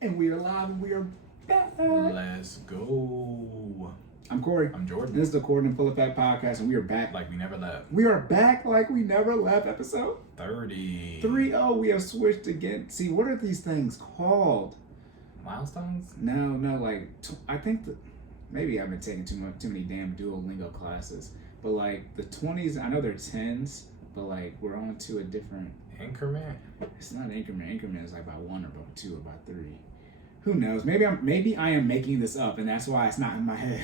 And we are live and we are back. Let's go. I'm Cory. I'm Jordan. This is the Cordan Full Effect Podcast, and we are back. Like we never left. We are back like we never left. Episode 30. 30. We have switched again. See, what are these things called? Milestones? No. Like, I think that maybe I've been taking too many damn Duolingo classes. But like the 20s, I know they're 10s, but like we're on to a different Increment? It's not an increment. Increment is like by 1 or by 2 or by 3. Who knows? Maybe I am making this up, and that's why it's not in my head.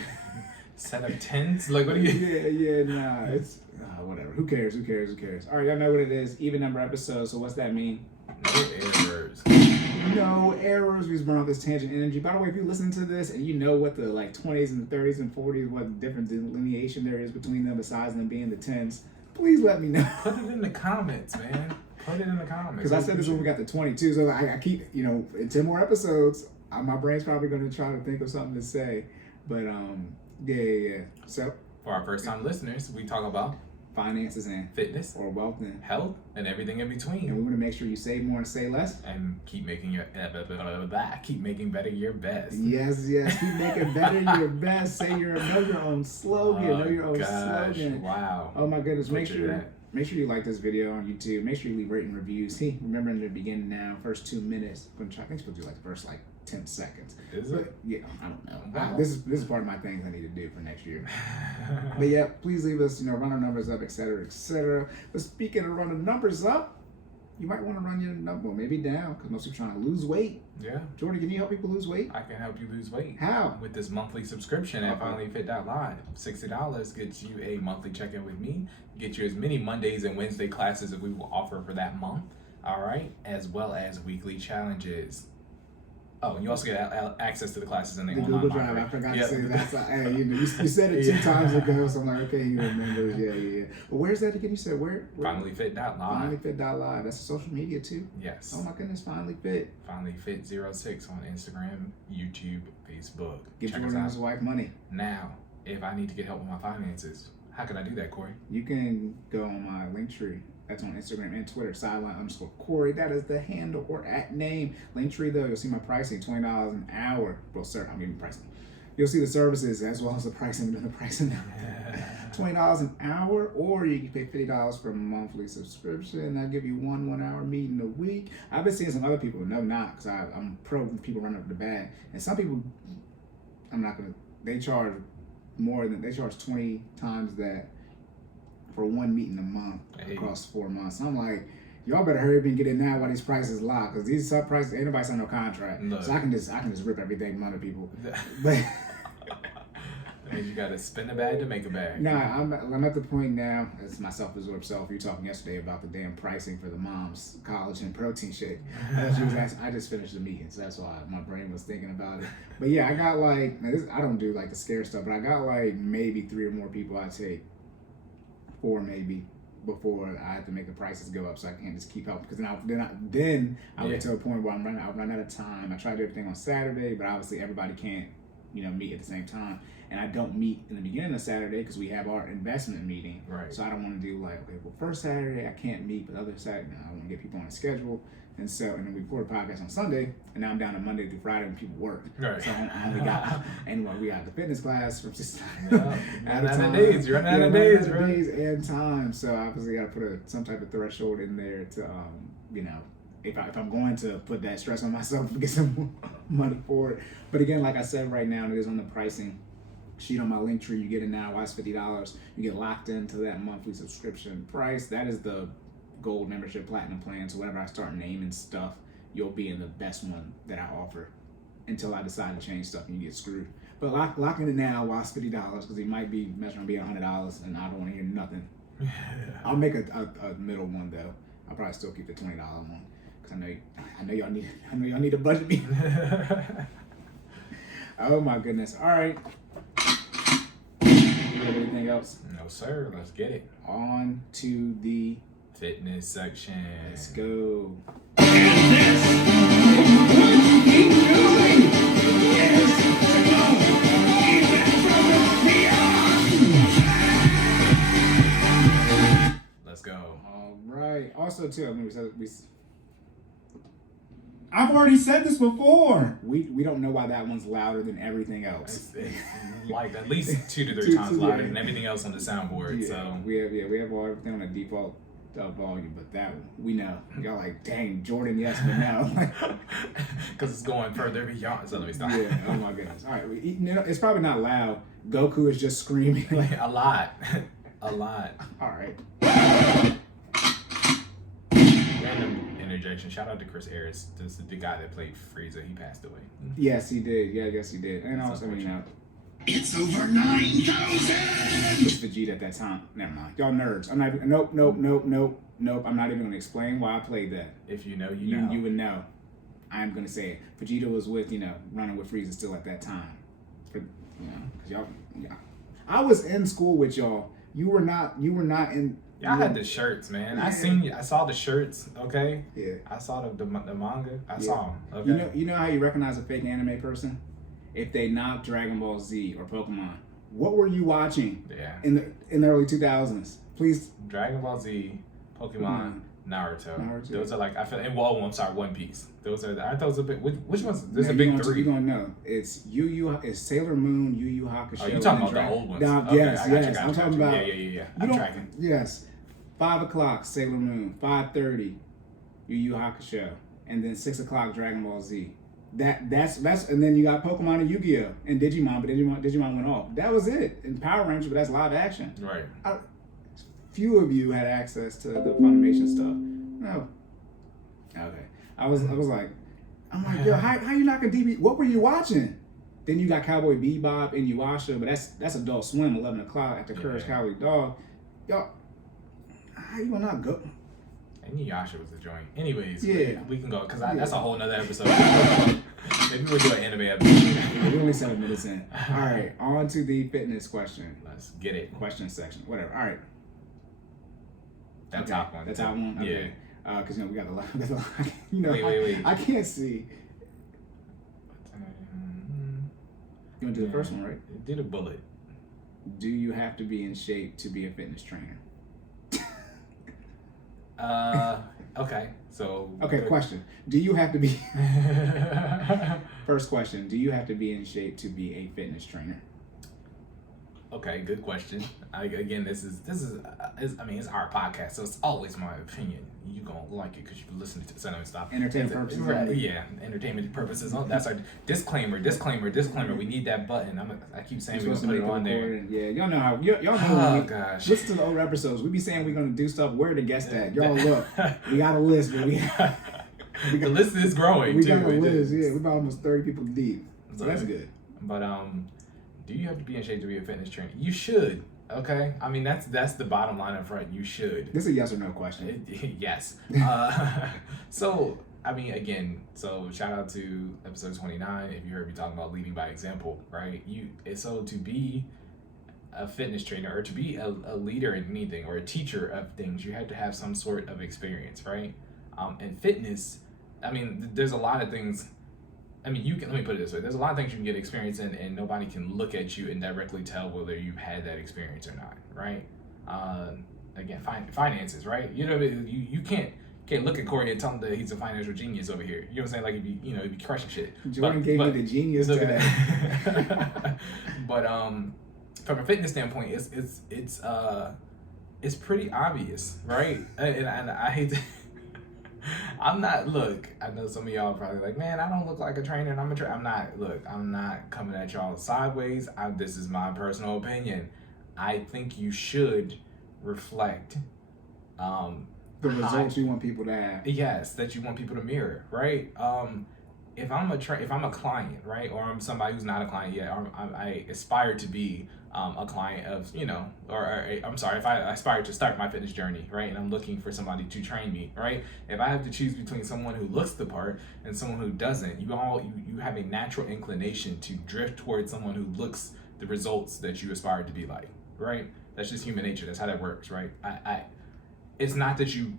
Set of tens? Like, what do you... Nah. It's whatever. Who cares? All right, y'all know what it is. Even number episodes. So what's that mean? No errors. No errors. We just burn off this tangent energy. By the way, if you listen to this and you know what the like 20s and 30s and 40s, what different delineation there is between them besides them being the 10s, please let me know. Put it in the comments, man. Put it in the comments. Because I said this when we got to 22, so I keep, in 10 more episodes, my brain's probably going to try to think of something to say. But, yeah. So, for our first time listeners, we talk about finances and fitness, or wealth and health, and everything in between. And we want to make sure you save more and say less. And keep making better your best. Yes. Keep making better your best. Know your own slogan. Know your own slogan. Wow. Oh my goodness. Make sure you like this video on YouTube. Make sure you leave rating reviews. Hey, remember in the beginning now, first 2 minutes. I think it's supposed to do like the first 10 seconds. Is it? Yeah, I don't know. Wow. This is part of my things I need to do for next year. But yeah, please leave us, run our numbers up, etc. But speaking of running numbers up, you might want to run your number, maybe down, because most people are trying to lose weight. Yeah. Jordan, can you help people lose weight? I can help you lose weight. How? With this monthly subscription at FinallyFit.live. $60 gets you a monthly check-in with me. Get you as many Mondays and Wednesday classes that we will offer for that month. All right, as well as weekly challenges. Oh, and you also get access to the classes in the online Google Drive. library. I forgot to say that. Hey, you said it 2 times ago, so I'm like, okay, he remembers. Yeah. But where's that again? You said where? FinallyFit.live. FinallyFit.live. That's social media too. Yes. Oh my goodness, Finally Fit. FinallyFit06 on Instagram, YouTube, Facebook. Give Jordan and his wife money. Now, if I need to get help with my finances, how can I do that, Cory? You can go on my Linktree. That's on Instagram and Twitter, sideline_Cory. That is the handle or @name. Linktree, though, you'll see my pricing, $20 an hour. Well, sir, I'm giving pricing. You'll see the services as well as the pricing. $20 an hour, or you can pay $50 for a monthly subscription. I'll give you one 1-hour meeting a week. I've been seeing some other people, no, not, because I'm pro people running up the bag. And some people, they charge 20 times that for one meeting a month across 4 months. I'm like, y'all better hurry up and get in now while these prices lock, because these sub prices, ain't nobody signed no contract. No. So I can just rip everything from other people. But that means you gotta spin a bag to make a bag. Nah, I'm at the point now, as my self-absorbed self, you were talking yesterday about the damn pricing for the mom's collagen protein shake. I just finished the meeting, so that's why my brain was thinking about it. But yeah, I got I don't do like the scare stuff, but I got maybe 3 or more people I take, 4 maybe, before I have to make the prices go up, so I can't just keep helping. Because then I get to a point where I'll run out of time. I try to do everything on Saturday, but obviously everybody can't, meet at the same time. And I don't meet in the beginning of Saturday because we have our investment meeting. Right. So I don't want to do first Saturday I can't meet, but other Saturday I want to get people on a schedule. And then we record a podcast on Sunday, and now I'm down to Monday through Friday when people work. Right. So I only got, we got the fitness class from just out of days. You're running out of days, right? Days and time. So obviously I got to put some type of threshold in there to, if I'm going to put that stress on myself to get some money for it. But again, like I said, right now, it is on the pricing sheet on my Linktree. You get it now. Why it's $50? You get locked into that monthly subscription price. That is the gold membership platinum plan. So whenever I start naming stuff, you'll be in the best one that I offer until I decide to change stuff and you get screwed. But locking it now while it's $50, because it might be measuring to be $100 and I don't want to hear nothing. I'll make a middle one though. I'll probably still keep the $20 one, because I know y'all need a budget meeting. Oh my goodness. All right. You have anything else? No sir, let's get it. On to the fitness section. Let's go. Let's go. All right. Also, too, I've already said this before. We don't know why that one's louder than everything else. It's like at least 2 to 3 times louder than everything else on the soundboard. Yeah, So we have everything on a default volume, but that one we know. Y'all like, dang, Jordan, yes, but no. because it's going further beyond. So let me stop. Yeah. Oh my goodness. All right. It's probably not loud. Goku is just screaming. Like, A lot. A lot. all right. Random interjection. Shout out to Chris Ayers. This is the guy that played Frieza. He passed away. Yes, he did. Yeah, I guess he did. And That's also, It's over 9,000. it's Vegeta at that time. Never mind. Y'all nerds. I'm not even. Nope. I'm not even gonna explain why I played that. If you know, you know. You would know. I'm gonna say it. Vegeta was with running with Frieza still at that time. Cause y'all. I was in school with y'all. You were not in. Y'all had the shirts, man. Yeah. I saw the shirts. Okay. Yeah. I saw the manga. I saw them. Okay. You know how you recognize a fake anime person? If they not Dragon Ball Z or Pokemon. What were you watching? Yeah. In the early 2000s? Please. Dragon Ball Z, Pokemon, Naruto. Those are like, I feel. And I'm sorry, One Piece. Those are. I thought it was a big. Which ones? There's a big 3. You're gonna know. It's it's Sailor Moon, Yu Yu Hakusho. Oh, you talking about the old ones? Okay, Yes. I'm talking about. Yeah. I'm tracking. Yes. 5 o'clock Sailor Moon. 5:30 Yu Yu Hakusho, and then 6 o'clock Dragon Ball Z. That's and then you got Pokemon and Yu-Gi-Oh and Digimon, but Digimon went off. That was it. And Power Rangers, but that's live action. Right. Few of you had access to the Funimation stuff. No. Okay. I was like, I'm like, yo, how you not gonna DB? What were you watching? Then you got Cowboy Bebop and Yuasha, but that's Adult Swim, 11 o'clock at the Courage Cowardly Dog. Y'all, how you gonna not go? And Yasha was the joint. Anyways, yeah, we can go because that's a whole nother episode. Maybe we'll do an anime episode. We're only 7 minutes in. All right, on to the fitness question. Let's get it. Question section, whatever. All right. That top one. That top one. Okay. Yeah. Because we got a lot. Wait. I can't see. You want to do the first one, right? Do the bullet. Do you have to be in shape to be a fitness trainer? Okay. So. Okay. Question: do you have to be? First question: do you have to be in shape to be a fitness trainer? Okay, good question. Again, this is it's our podcast, so it's always my opinion. You gonna like it because you listen to so stop. Entertainment purposes. Right, yeah, entertainment purposes. Oh, that's our disclaimer. We need that button. I keep saying we're gonna put it on there. Yeah, y'all know how y'all know. Oh gosh. Listen to the old episodes. We be saying we're gonna do stuff. Where the guest at? Y'all look. We got a list, but the list is growing. We got a list. Yeah, we're about almost 30 people deep. So that's good. But do you have to be in shape to be a fitness trainer? You should. Okay, I mean that's the bottom line up front. You should. This is a yes or no question. Yes. So I mean, again, so shout out to episode 29. If you heard me talking about leading by example, right? So to be a fitness trainer or to be a leader in anything or a teacher of things, you have to have some sort of experience, right? And fitness, I mean, there's a lot of things. I mean, let me put it this way. There's a lot of things you can get experience in, and nobody can look at you and directly tell whether you've had that experience or not, right? Again, finances, right? You know, you can't look at Cory and tell him that he's a financial genius over here. You know what I'm saying? Like, he'd be crushing shit. Jordan gave me the genius look tag. At that. But from a fitness standpoint, it's pretty obvious, right? And I hate to... I know some of y'all are probably like, man, I don't look like a trainer and I'm a trainer. I'm not coming at y'all sideways. This is my personal opinion. I think you should reflect the results you want people to have. Yes, that you want people to mirror, right? If I'm a client, right, or I'm somebody who's not a client yet, or I aspire to be a client of, if I aspire to start my fitness journey, right, and I'm looking for somebody to train me, right, if I have to choose between someone who looks the part and someone who doesn't, you have a natural inclination to drift towards someone who looks the results that you aspire to be like, right? That's just human nature. That's how that works, right? It's not that you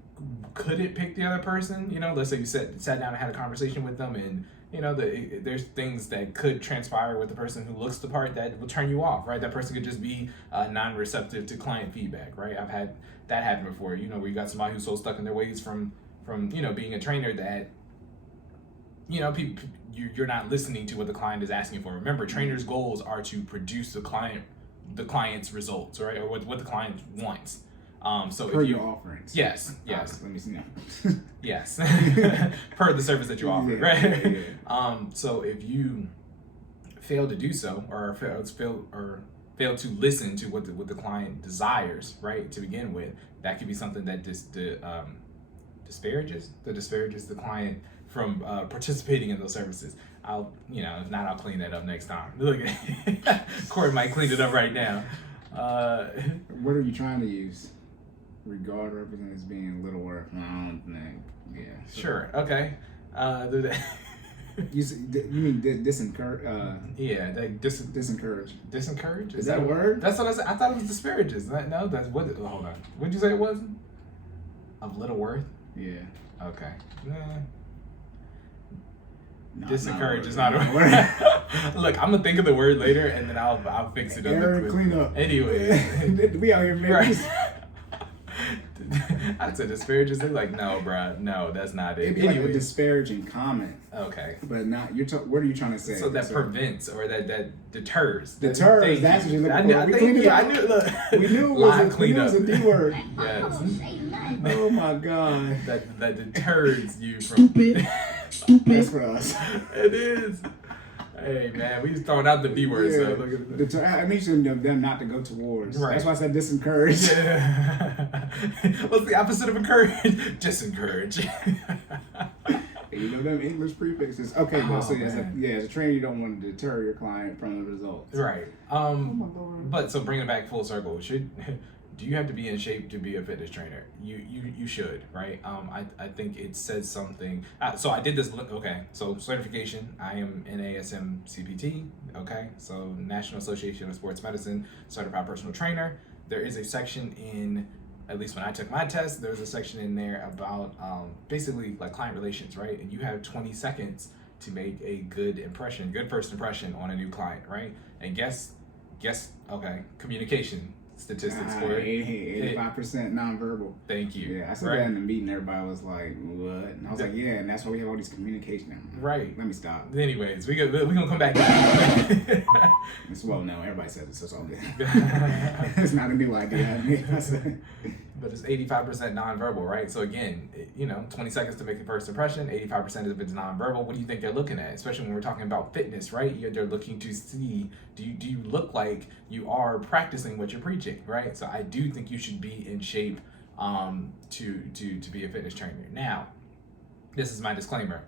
couldn't pick the other person, let's say you sat down and had a conversation with them and, there's things that could transpire with the person who looks the part that will turn you off, right? That person could just be non-receptive to client feedback, right? I've had that happen before, where you got somebody who's so stuck in their ways from being a trainer that you're not listening to what the client is asking for. Remember, trainers' goals are to produce the client's results, right, or what the client wants. So per if you your offerings. Yes. Let me see now. Yes. Per the service that you offer, Yeah, right? yeah. So if you fail to do so, or fail to listen to what the client desires, right, to begin with, that could be something that disparages the client from participating in those services. If not, I'll clean that up next time. Look, Cory might clean it up right now. What are you trying to use? Regard represents being little worth. I don't think. Yeah. Sure. Okay. You mean disencourage? Yeah. Disencourage. Disencourage? Is that a word? That's what I said. I thought it was disparages. No, that's what. Hold on. What'd you say it was? Of little worth? Yeah. Okay. Nah. No, Disencourage is not a word. Look, I'm gonna think of the word later, and then I'll fix it up. Aaron, clean up. Anyway, we out here, man. Right. I said disparages. They're like, no, bro, no, that's not it. It'd be like a disparaging comment. Okay. But not what are you trying to say? So that prevents or that deters. Deters. That's what you're looking for. I knew. Look, we knew it was a D word. Yes. Oh my God. That deters you from. Stupid. That's for us. It is. Hey man, we just throwing out the B word. Yeah. So look at I mentioned them not to go towards. Right. That's why I said disencourage. Yeah. What's the opposite of encourage? Disencourage. You know them English prefixes. Okay, well, so as a trainer, you don't want to deter your client from the results. Right. Oh my Lord. But so bringing it back full circle, do you have to be in shape to be a fitness trainer? You should, right? I think it says something. So I did this. Okay, so certification. I am NASM CPT. Okay, so National Association of Sports Medicine Certified Personal Trainer. There is a section in, at least when I took my test, there was a section in there about basically like client relations, right? And you have 20 seconds to make a good first impression on a new client, right? And guess, okay, communication statistics for it. 85% nonverbal. Thank you. Yeah, I said that in the meeting. Everybody was like, "What?" And I was like, "Yeah," and that's why we have all these communication. Right. Let me stop. Anyways, we're gonna come back. It's well known. Everybody says it, so it's all good. It's not a new idea. But it's 85% nonverbal, right? So again, 20 seconds to make a first impression, 85% of it's nonverbal. What do you think they're looking at? Especially when we're talking about fitness, right? They're looking to see, do you look like you are practicing what you're preaching, right? So I do think you should be in shape to be a fitness trainer. Now, this is my disclaimer.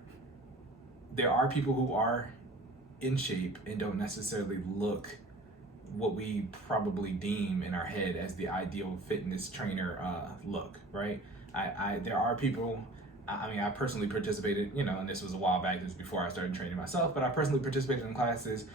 There are people who are in shape and don't necessarily look what we probably deem in our head as the ideal fitness trainer look, right? There are people, I personally participated, and this was a while back, this was before I started training myself, but I personally participated in classes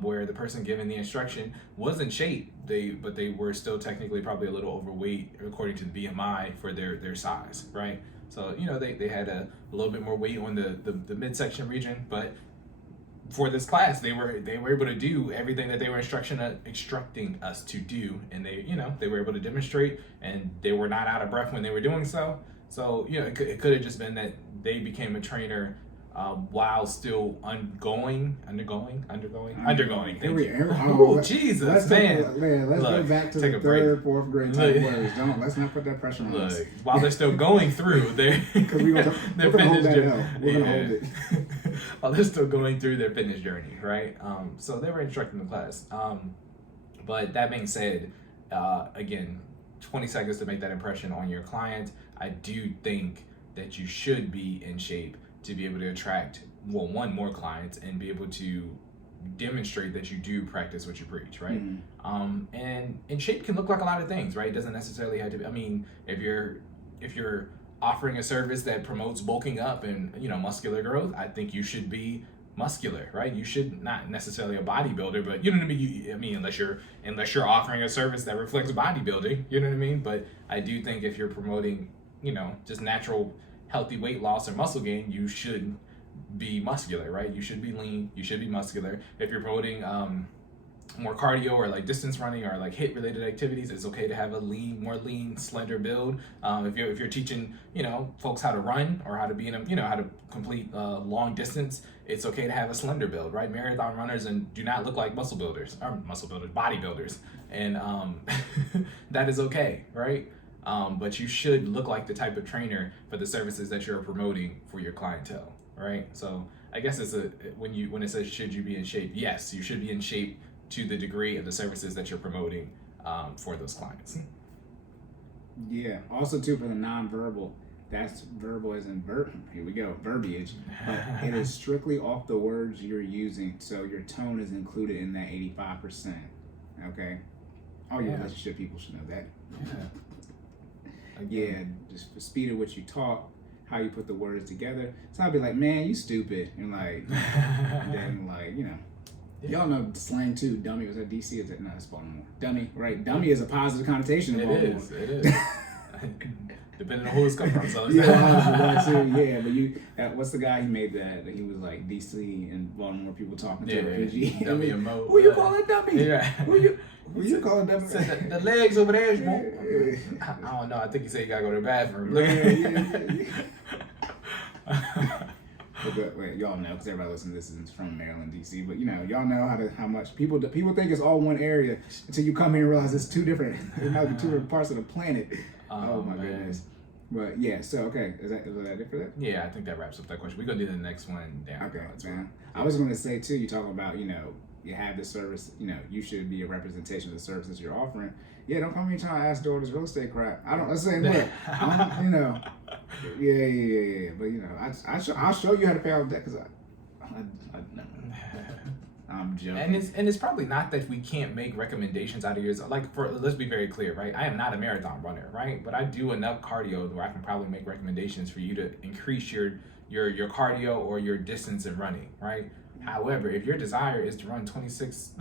where the person giving the instruction was in shape, but they were still technically probably a little overweight according to the BMI for their size, right? So, they had a little bit more weight on the midsection region, but for this class, they were able to do everything that they were instructing us to do, and they were able to demonstrate, and they were not out of breath when they were doing so. So it could have just been that they became a trainer while still undergoing. Thank you. Oh, Jesus, man. Let's go back to the third, fourth grade type words. Let's not put that pressure on us. While they're still going through their fitness journey. While they're still going through their fitness journey, right? So they were instructing the class. But that being said, again, 20 seconds to make that impression on your client. I do think that you should be in shape to be able to attract, more clients and be able to demonstrate that you do practice what you preach, right? Mm-hmm. And shape can look like a lot of things, right? It doesn't necessarily have to be, if you're offering a service that promotes bulking up and, muscular growth, I think you should be muscular, right? You should not necessarily a bodybuilder, but unless you're offering a service that reflects bodybuilding, you know what I mean? But I do think if you're promoting, just natural healthy weight loss or muscle gain, you should be muscular, right? You should be lean, you should be muscular. If you're promoting more cardio or like distance running or like hit related activities, it's okay to have a more lean, slender build. If you're teaching, folks how to run or how to be how to complete long distance, it's okay to have a slender build, right? Marathon runners and do not look like bodybuilders, and that is okay, right? But you should look like the type of trainer for the services that you're promoting for your clientele, right? So I guess when it says should you be in shape, yes, you should be in shape to the degree of the services that you're promoting for those clients. Yeah. Also, too, for the nonverbal, that's verbal as in here we go, verbiage. But it is strictly off the words you're using, so your tone is included in that 85%. Okay? All your relationship people should know that. Yeah. Just the speed at which you talk, how you put the words together. So I'll be like, man, you stupid. And like, and then like, y'all know slang too. Dummy was at DC. Is that no? It's Baltimore. Dummy, right? Dummy is a positive connotation in Baltimore. It is. Depending on who it's coming from. So that too. Yeah, but what's the guy who made that? He was like DC and Baltimore people talking to PG. Dummy and Mo. Who you calling dummy? Yeah. Who you calling dummy? The legs over there is more. I don't know. I think he said you gotta go to the bathroom. But wait, y'all know, because everybody listening to this is from Maryland, DC. But y'all know how much people think it's all one area until you come here and realize it's two different parts of the planet. Oh my goodness. But yeah, so okay, is that it for that? Yeah, I think that wraps up that question. We're gonna do the next one down. Okay, man. I was gonna say too, you talk about you have this service, you should be a representation of the services you're offering. Yeah, don't come here trying to ask daughters real estate crap. Let's say, look, yeah. But I'll show you how to pay off debt because I'm joking. And it's probably not that we can't make recommendations out of yours. Let's be very clear, right? I am not a marathon runner, right? But I do enough cardio where I can probably make recommendations for you to increase your cardio or your distance in running, right? However, if your desire is to run 26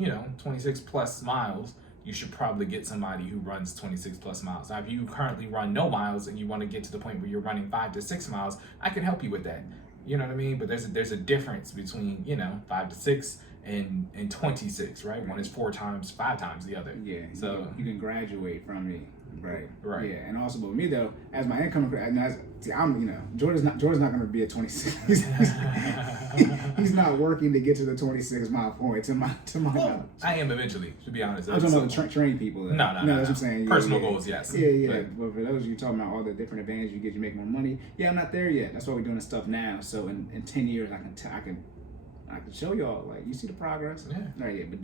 plus miles, you should probably get somebody who runs 26 plus miles. Now, if you currently run no miles and you want to get to the point where you're running 5 to 6 miles, I can help you with that. You know what I mean? But there's a difference between 5 to 6 and 26, right? One is 5 times the other. Yeah. So you can graduate from me. Right. Yeah, and also, but with me though, as my income, Jordan's not going to be at 26. He's not working to get to the 26 mile point. To my knowledge. I am eventually, to be honest. I'm talking about the train people. Though. No, that's what I'm saying. Personal goals, yes. Yeah. But for those of you talking about all the different advantages you get, you make more money. Yeah, I'm not there yet. That's why we're doing this stuff now. So in 10 years, I can show y'all, like, you see the progress. Yeah. Not yet, but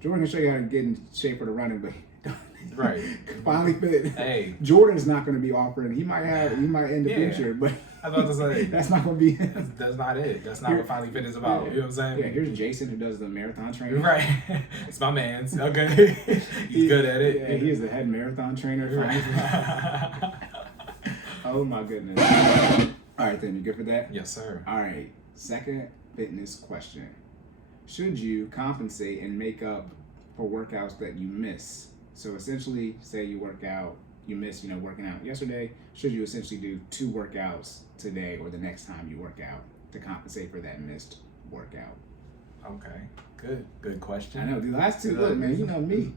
Jordan can show you how to get in shape for the running, but right. FinallyFit. Hey, Jordan's not going to be offering. He might in the future, but I was about to say that's not going to be. That's not it. That's not what FinallyFit is about. You know what I'm saying? Yeah. Here's Jason who does the marathon training. Right. It's my man's. Okay. He's good at it. Yeah, he is the head marathon trainer. Oh my goodness. All right, then you good for that? Yes, sir. All right. Second fitness question: should you compensate and make up for workouts that you miss? So essentially, say you work out, you miss, working out yesterday. Should you essentially do 2 workouts today or the next time you work out to compensate for that missed workout? Okay, good question. I know the last 2. Look, man, you know me.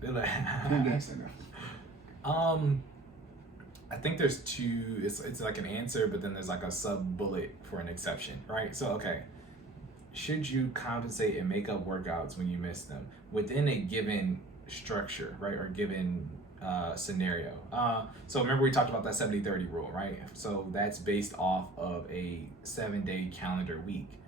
I think there's 2. It's like an answer, but then there's like a sub bullet for an exception, right? So okay, should you compensate and make up workouts when you miss them within a given structure, right, or given scenario? So remember we talked about that 70-30 rule, right? So that's based off of a 7-day calendar week.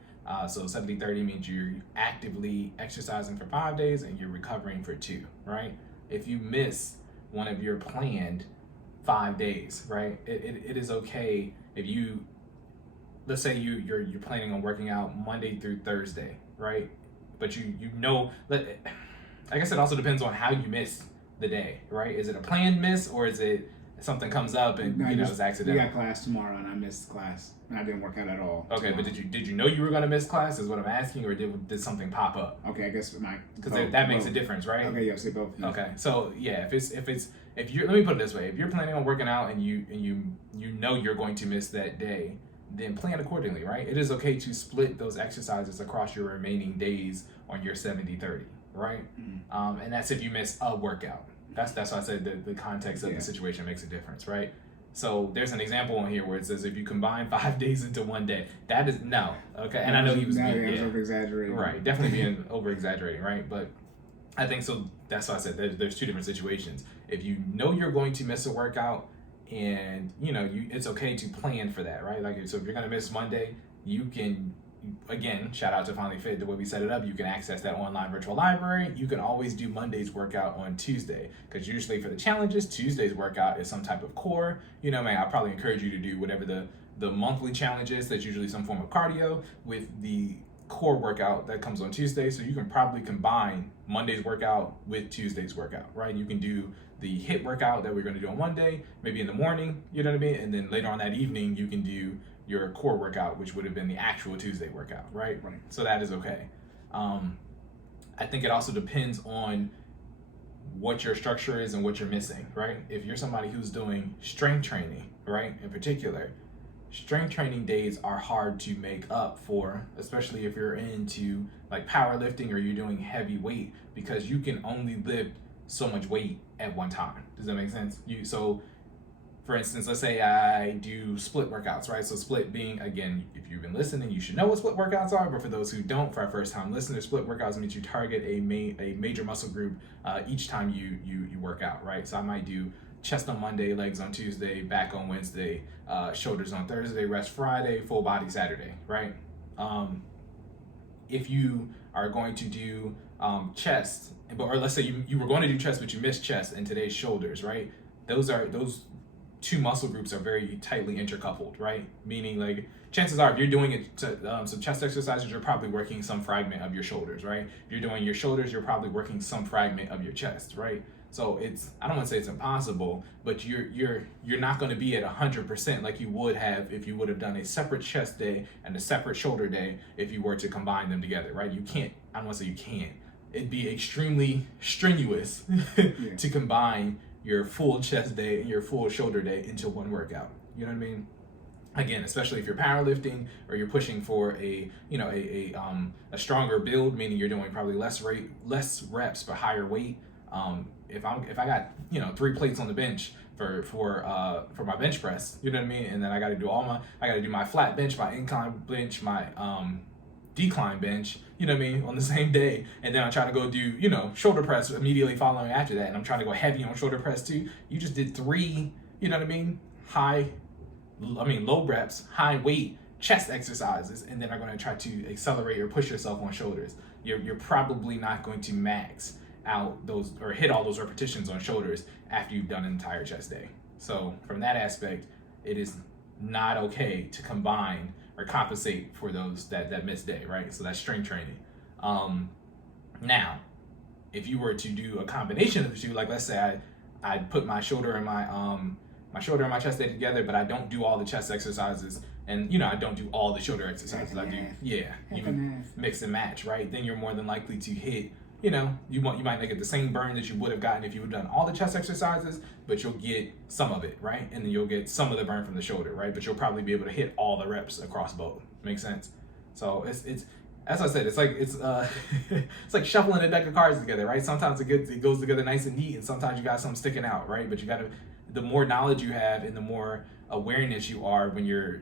So 70-30 means you're actively exercising for 5 days and you're recovering for 2, right? If you miss one of your planned 5 days, right, it is okay if you, let's say you're planning on working out Monday through Thursday, right? But I guess it also depends on how you miss the day, right? Is it a planned miss or is it something comes up and it's accidental? We got class tomorrow and I missed class and I didn't work out at all. Okay, tomorrow. But did you know you were gonna miss class? Is what I'm asking, or did something pop up? Okay, I guess because that makes a difference, right? Okay, yeah, say both. Okay, so yeah, if you're, let me put it this way: if you're planning on working out and you know you're going to miss that day, then plan accordingly, right? It is okay to split those exercises across your remaining days on your 70-30. right? And that's if you miss a workout. That's why I said the context of the situation makes a difference, right? So there's an example on here where it says if you combine 5 days into one day, that is no, okay. And I know he was over exaggerating, right? Definitely being over exaggerating, right? But I think so. That's why I said there's two different situations. If you know you're going to miss a workout, and it's okay to plan for that, right? Like, so if you're gonna miss Monday, you can. Again, shout out to FinallyFit, the way we set it up, you can access that online virtual library. You can always do Monday's workout on Tuesday, because usually for the challenges, Tuesday's workout is some type of core. I probably encourage you to do whatever the monthly challenge is. That's usually some form of cardio with the core workout that comes on Tuesday. So you can probably combine Monday's workout with Tuesday's workout, right? You can do the HIIT workout that we're going to do on Monday, maybe in the morning, you know what I mean? And then later on that evening, you can do your core workout, which would have been the actual Tuesday workout, right? So that is okay. I think it also depends on what your structure is and what you're missing, right? If you're somebody who's doing strength training, right, in particular, strength training days are hard to make up for, especially if you're into like powerlifting or you're doing heavy weight, because you can only lift so much weight at one time. Does that make sense? For instance, let's say I do split workouts, right? So split being, again, if you've been listening, you should know what split workouts are. But for those who don't, for our first time listeners, split workouts means you target a major muscle group each time you work out, right? So I might do chest on Monday, legs on Tuesday, back on Wednesday, shoulders on Thursday, rest Friday, full body Saturday, right? If you are going to do chest, or let's say you were going to do chest, but you missed chest and today's shoulders, right? Those two muscle groups are very tightly intercoupled, right? Meaning, like, chances are if you're doing some chest exercises, you're probably working some fragment of your shoulders, right? If you're doing your shoulders, you're probably working some fragment of your chest, right? So I don't want to say it's impossible, but you're not going to be at 100% like you would have if you would have done a separate chest day and a separate shoulder day if you were to combine them together, right? You can't. I don't want to say you can't. It'd be extremely strenuous to combine your full chest day and your full shoulder day into one workout. You know what I mean? Again, especially if you're powerlifting or you're pushing for a stronger build, meaning you're doing probably less reps but higher weight. If I got 3 plates on the bench for my bench press, you know what I mean, and then I got to do my flat bench, my incline bench, my decline bench, you know what I mean, on the same day, and then I try to go do shoulder press immediately following after that, and I'm trying to go heavy on shoulder press too. You just did 3, you know what I mean, low reps, high weight chest exercises, and then are going to try to accelerate or push yourself on shoulders. You're probably not going to max out those or hit all those repetitions on shoulders after you've done an entire chest day. So from that aspect, it is not okay to combine or compensate for those that missed day, right? So that's strength training. Now, if you were to do a combination of the two, like let's say I put my shoulder and my chest day together, but I don't do all the chest exercises, and I don't do all the shoulder exercises. You mix and match, right? Then you're more than likely to hit. You might not get the same burn that you would have gotten if you would have done all the chest exercises, but you'll get some of it, right? And then you'll get some of the burn from the shoulder, right? But you'll probably be able to hit all the reps across both. Makes sense? So it's as I said, it's like shuffling a deck of cards together, right? Sometimes it goes together nice and neat, and sometimes you got something sticking out, right? But the more knowledge you have and the more awareness you are when you're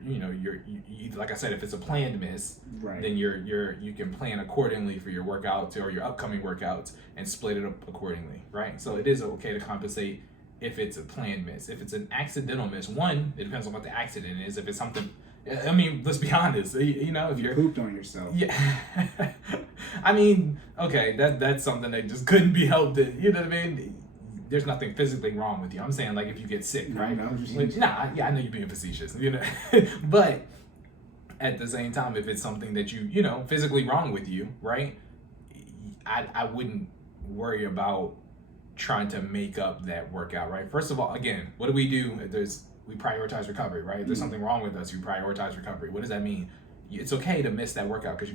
like I said, if it's a planned miss, right, then you can plan accordingly for your workouts or your upcoming workouts and split it up accordingly, right? So it is okay to compensate if it's a planned miss. If it's an accidental miss, it depends on what the accident is. If it's something, I mean, let's be honest, if you're pooped on yourself, yeah. I mean, okay, that's something that just couldn't be helped. You know what I mean? There's nothing physically wrong with you. I'm saying, like, if you get sick, right? I know you're being facetious, but at the same time, if it's something that physically wrong with you, right? I wouldn't worry about trying to make up that workout, right? First of all, again, what do? We prioritize recovery, right? If there's something wrong with us, you prioritize recovery. What does that mean? It's okay to miss that workout because you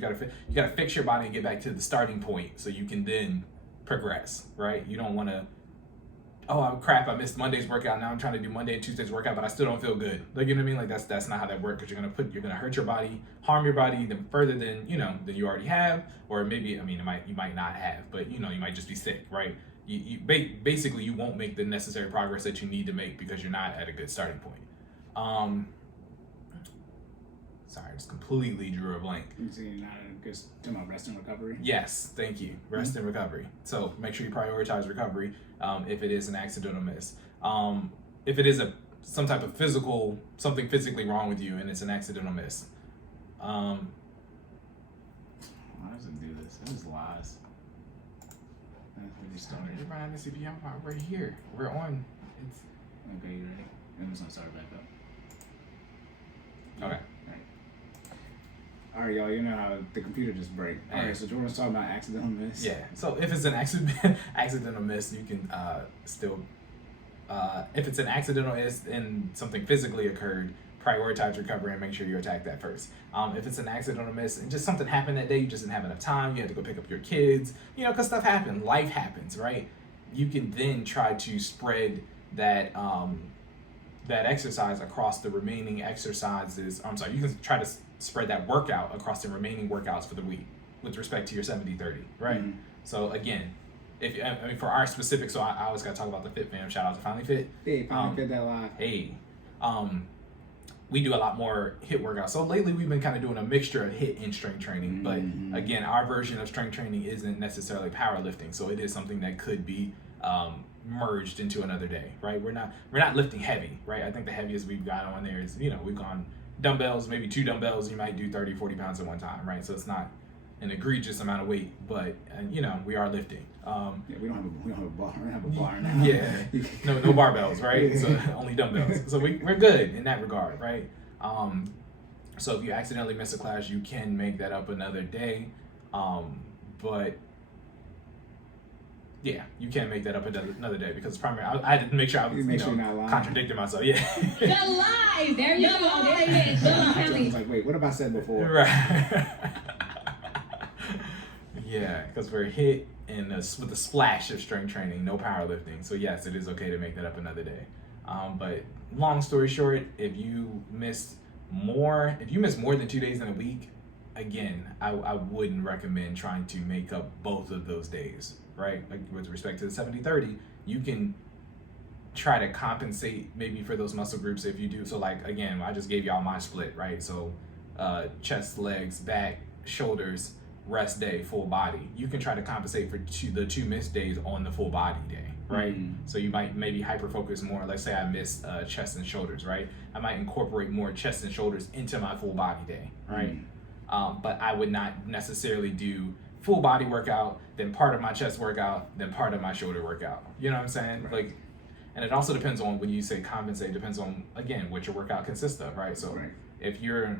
gotta fix your body and get back to the starting point so you can then progress, right? You don't want to oh crap, I missed Monday's workout. Now I'm trying to do Monday and Tuesday's workout, but I still don't feel good. Like, you know what I mean? Like that's not how that works. Because you're gonna hurt your body, harm your body even further than than you already have, or maybe you might not have, but you might just be sick, right? Basically you won't make the necessary progress that you need to make because you're not at a good starting point. Sorry, I just completely drew a blank. You're not just talking about rest and recovery? Yes, thank you. Rest and recovery. So make sure you prioritize recovery if it is an accidental miss. If it is some type of something physically wrong with you and it's an accidental miss. Why does it do this? That is lies. That's really started. You're behind the CPM part right here. We're on. It's Okay, you ready? I'm just gonna start back up. okay. All right, y'all. You know how the computer just break. All right, so Jordan's talking about accidental miss. Yeah. So if it's an accidental miss, you can still. If it's an accidental miss and something physically occurred, prioritize recovery and make sure you attack that first. If it's an accidental miss and just something happened that day, you just didn't have enough time, you had to go pick up your kids, because stuff happens, life happens, right? You can then try to spread that that exercise across the remaining exercises. You can try to spread that workout across the remaining workouts for the week with respect to your 70-30, right? Mm-hmm. So again, for our specific, so I always got to talk about the Fit Fam. Shout out to FinallyFit. Hey, FinallyFit that live. Hey, we do a lot more HIIT workouts. So lately we've been kind of doing a mixture of HIIT and strength training. Mm-hmm. But again, our version of strength training isn't necessarily powerlifting. So it is something that could be merged into another day, right? We're not lifting heavy, right? I think the heaviest we've got on there is, we've gone dumbbells, maybe 2 dumbbells, you might do 30, 40 pounds at one time, right? So it's not an egregious amount of weight, but we are lifting. Yeah, we don't have a bar. We don't have a bar now. Yeah, no barbells, right? So only dumbbells. So we're good in that regard, right? So if you accidentally miss a class, you can make that up another day, but yeah, you can't make that up another day because primary. I had to make sure I was contradicting myself. Yeah. The lie. There you go. There it is. I was like, wait, what have I said before? Right. Yeah, because we're HIIT and with a splash of strength training, no powerlifting. So yes, it is okay to make that up another day. But long story short, if you miss more than 2 days in a week, again, I wouldn't recommend trying to make up both of those days, right? Like with respect to the 70-30, you can try to compensate maybe for those muscle groups if you do. So like, again, I just gave y'all my split, right? So chest, legs, back, shoulders, rest day, full body. You can try to compensate for the 2 missed days on the full body day, right? Mm-hmm. So you might maybe hyper focus more. Let's say I missed chest and shoulders, right? I might incorporate more chest and shoulders into my full body day, right? Mm-hmm. But I would not necessarily do full body workout, then part of my chest workout, then part of my shoulder workout. You know what I'm saying? Right. Like, and it also depends on, when you say compensate, depends on, again, what your workout consists of, right? So if you're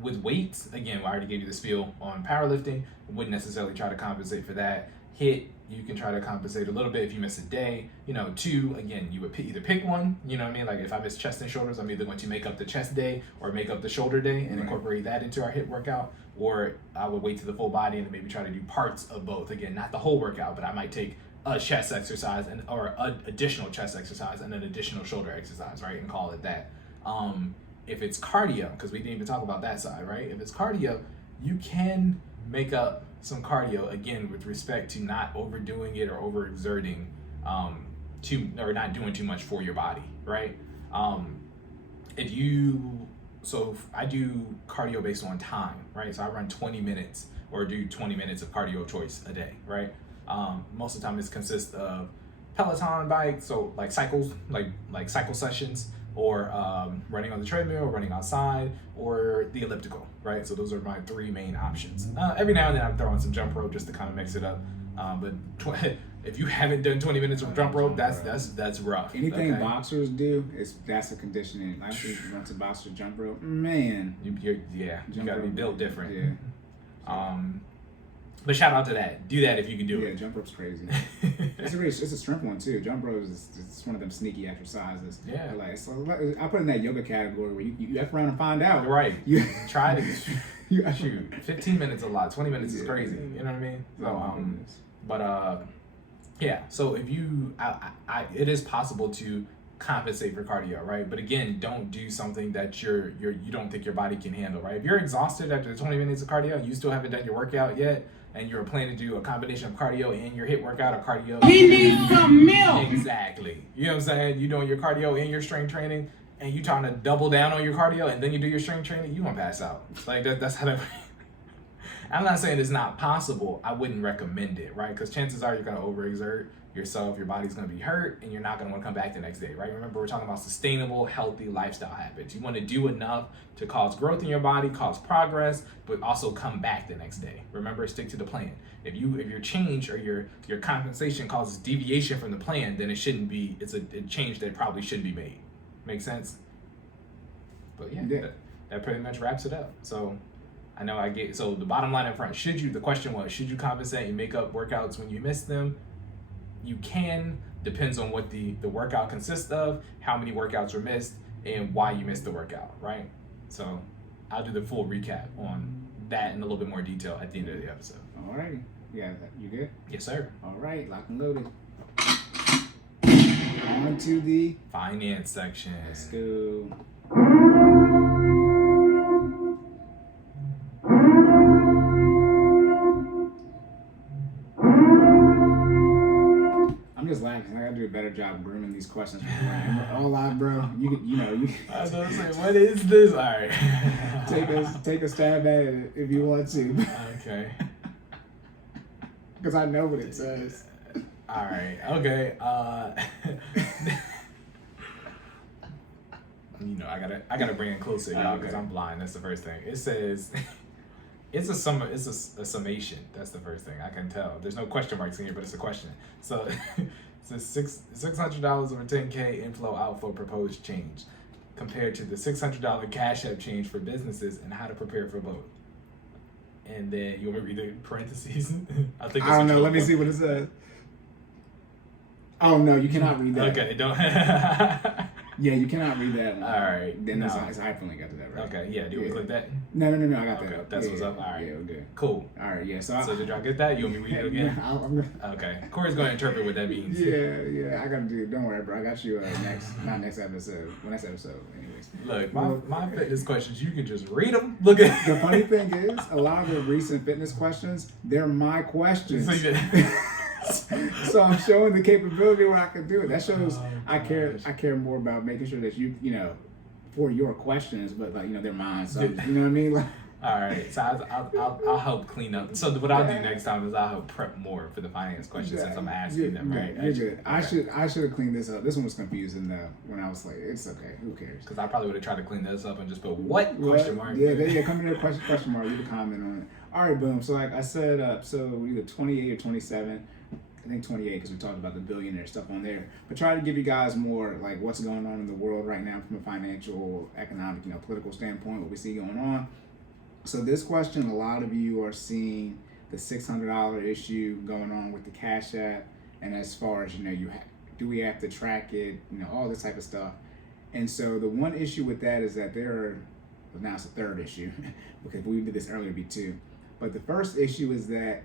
with weights, again, I already gave you the spiel on powerlifting. Wouldn't necessarily try to compensate for that. HIIT, you can try to compensate a little bit if you miss a day. 2, again, you would either pick one. You know what I mean? Like if I miss chest and shoulders, I'm either going to make up the chest day or make up the shoulder day and incorporate that into our HIIT workout. Or I would wait to the full body and maybe try to do parts of both. Again, not the whole workout, but I might take a chest exercise or an additional chest exercise and an additional shoulder exercise, right? And call it that. If it's cardio, because we didn't even talk about that side, right? If it's cardio, you can make up some cardio, again, with respect to not overdoing it or overexerting, or not doing too much for your body, right? So I do cardio based on time, right? So I run 20 minutes or do 20 minutes of cardio of choice a day, right? Most of the time this consists of Peloton bikes, so like cycles, like cycle sessions, or running on the treadmill, or running outside, or the elliptical, right? So those are my 3 main options. Every now and then I'm throwing some jump rope just to kind of mix it up. But if you haven't done 20 minutes of jump rope, that's rough. Anything boxers do, that's a conditioning. I actually went to boxer jump rope. Man, you gotta be built different. Yeah. But shout out to that. Do that if you can do it. Yeah, jump rope's crazy. It's a strength one too. Jump rope it's one of them sneaky exercises. Yeah. I put it in that yoga category where you F around and find out. Right. Try to shoot. 15 minutes a lot. 20 minutes is crazy. You know what I mean? So Yeah. So if you, it is possible to compensate for cardio, right? But again, don't do something that you don't think your body can handle, right? If you're exhausted after the 20 minutes of cardio, you still haven't done your workout yet, and you're planning to do a combination of cardio and your HIIT workout or cardio. He needs some milk. Exactly. You know what I'm saying? You doing your cardio and your strength training, and you trying to double down on your cardio, and then you do your strength training, you gonna pass out. Like that's how that. I'm not saying it's not possible. I wouldn't recommend it, right? Because chances are you're gonna overexert yourself, your body's gonna be hurt, and you're not gonna want to come back the next day, right? Remember, we're talking about sustainable, healthy lifestyle habits. You want to do enough to cause growth in your body, cause progress, but also come back the next day. Remember, stick to the plan. If your change or your compensation causes deviation from the plan, then it shouldn't be. It's a change that probably shouldn't be made. Make sense? But yeah. That pretty much wraps it up. So I know so the bottom line up front, the question was, should you compensate and make up workouts when you miss them? You can, depends on what the workout consists of, how many workouts were missed, and why you missed the workout, right? So I'll do the full recap on that in a little bit more detail at the end of the episode. All right. Yeah, you good? Yes, sir. All right, lock and loaded. On to the finance section. Let's go. I'm just laughing. I gotta do a better job grooming these questions before I am all live, bro. You know. I was gonna say, what is this? All right. take a stab at it if you want to. Okay. Because I know what it says. All right. Okay. I gotta bring it closer, y'all, because I'm blind. That's the first thing. It says. It's a summation. That's the first thing I can tell. There's no question marks in here, but it's a question. So it's $600 over 10K inflow outflow proposed change compared to the $600 Cash App change for businesses and how to prepare for both. And then you want me to read the parentheses? I don't know. Let me see what it says. Oh no, you cannot read that. Okay, don't. Yeah, you cannot read that one. All right. Then it's hyperlink after that, right? Okay, yeah. Do we click that? No, I got okay, that. That's what's up. All right. Yeah, we're good. Cool. All right, yeah. So did y'all get that? You want me to read it again? Okay. Corey's going to interpret what that means. Yeah. I got to do it. Don't worry, bro. I got you next episode. Next episode, anyways. Look, my fitness questions, you can just read them. Look at the funny thing is, a lot of the recent fitness questions, they're my questions. So I'm showing the capability where I can do it. That shows I care more about making sure that you know, for your questions, but like, you know, they're mine. So you know what I mean? Like, all right. So I'll help clean up. So what I'll do next time is I'll help prep more for the finance questions since I'm asking them, right? You're good. Okay. I should have cleaned this up. This one was confusing when I was like, it's okay. Who cares? Because I probably would have tried to clean this up and just put what question mark? Yeah. Come in there, question mark. Leave a comment on it. All right, boom. So like I said, so either 28 or 27. I think 28 because we talked about the billionaire stuff on there. But try to give you guys more like what's going on in the world right now from a financial, economic, political standpoint, what we see going on. So this question, a lot of you are seeing the $600 issue going on with the Cash App, and as far as do we have to track it, all this type of stuff. And so the one issue with that is that now it's a third issue because we did this earlier, it'd be two. But the first issue is that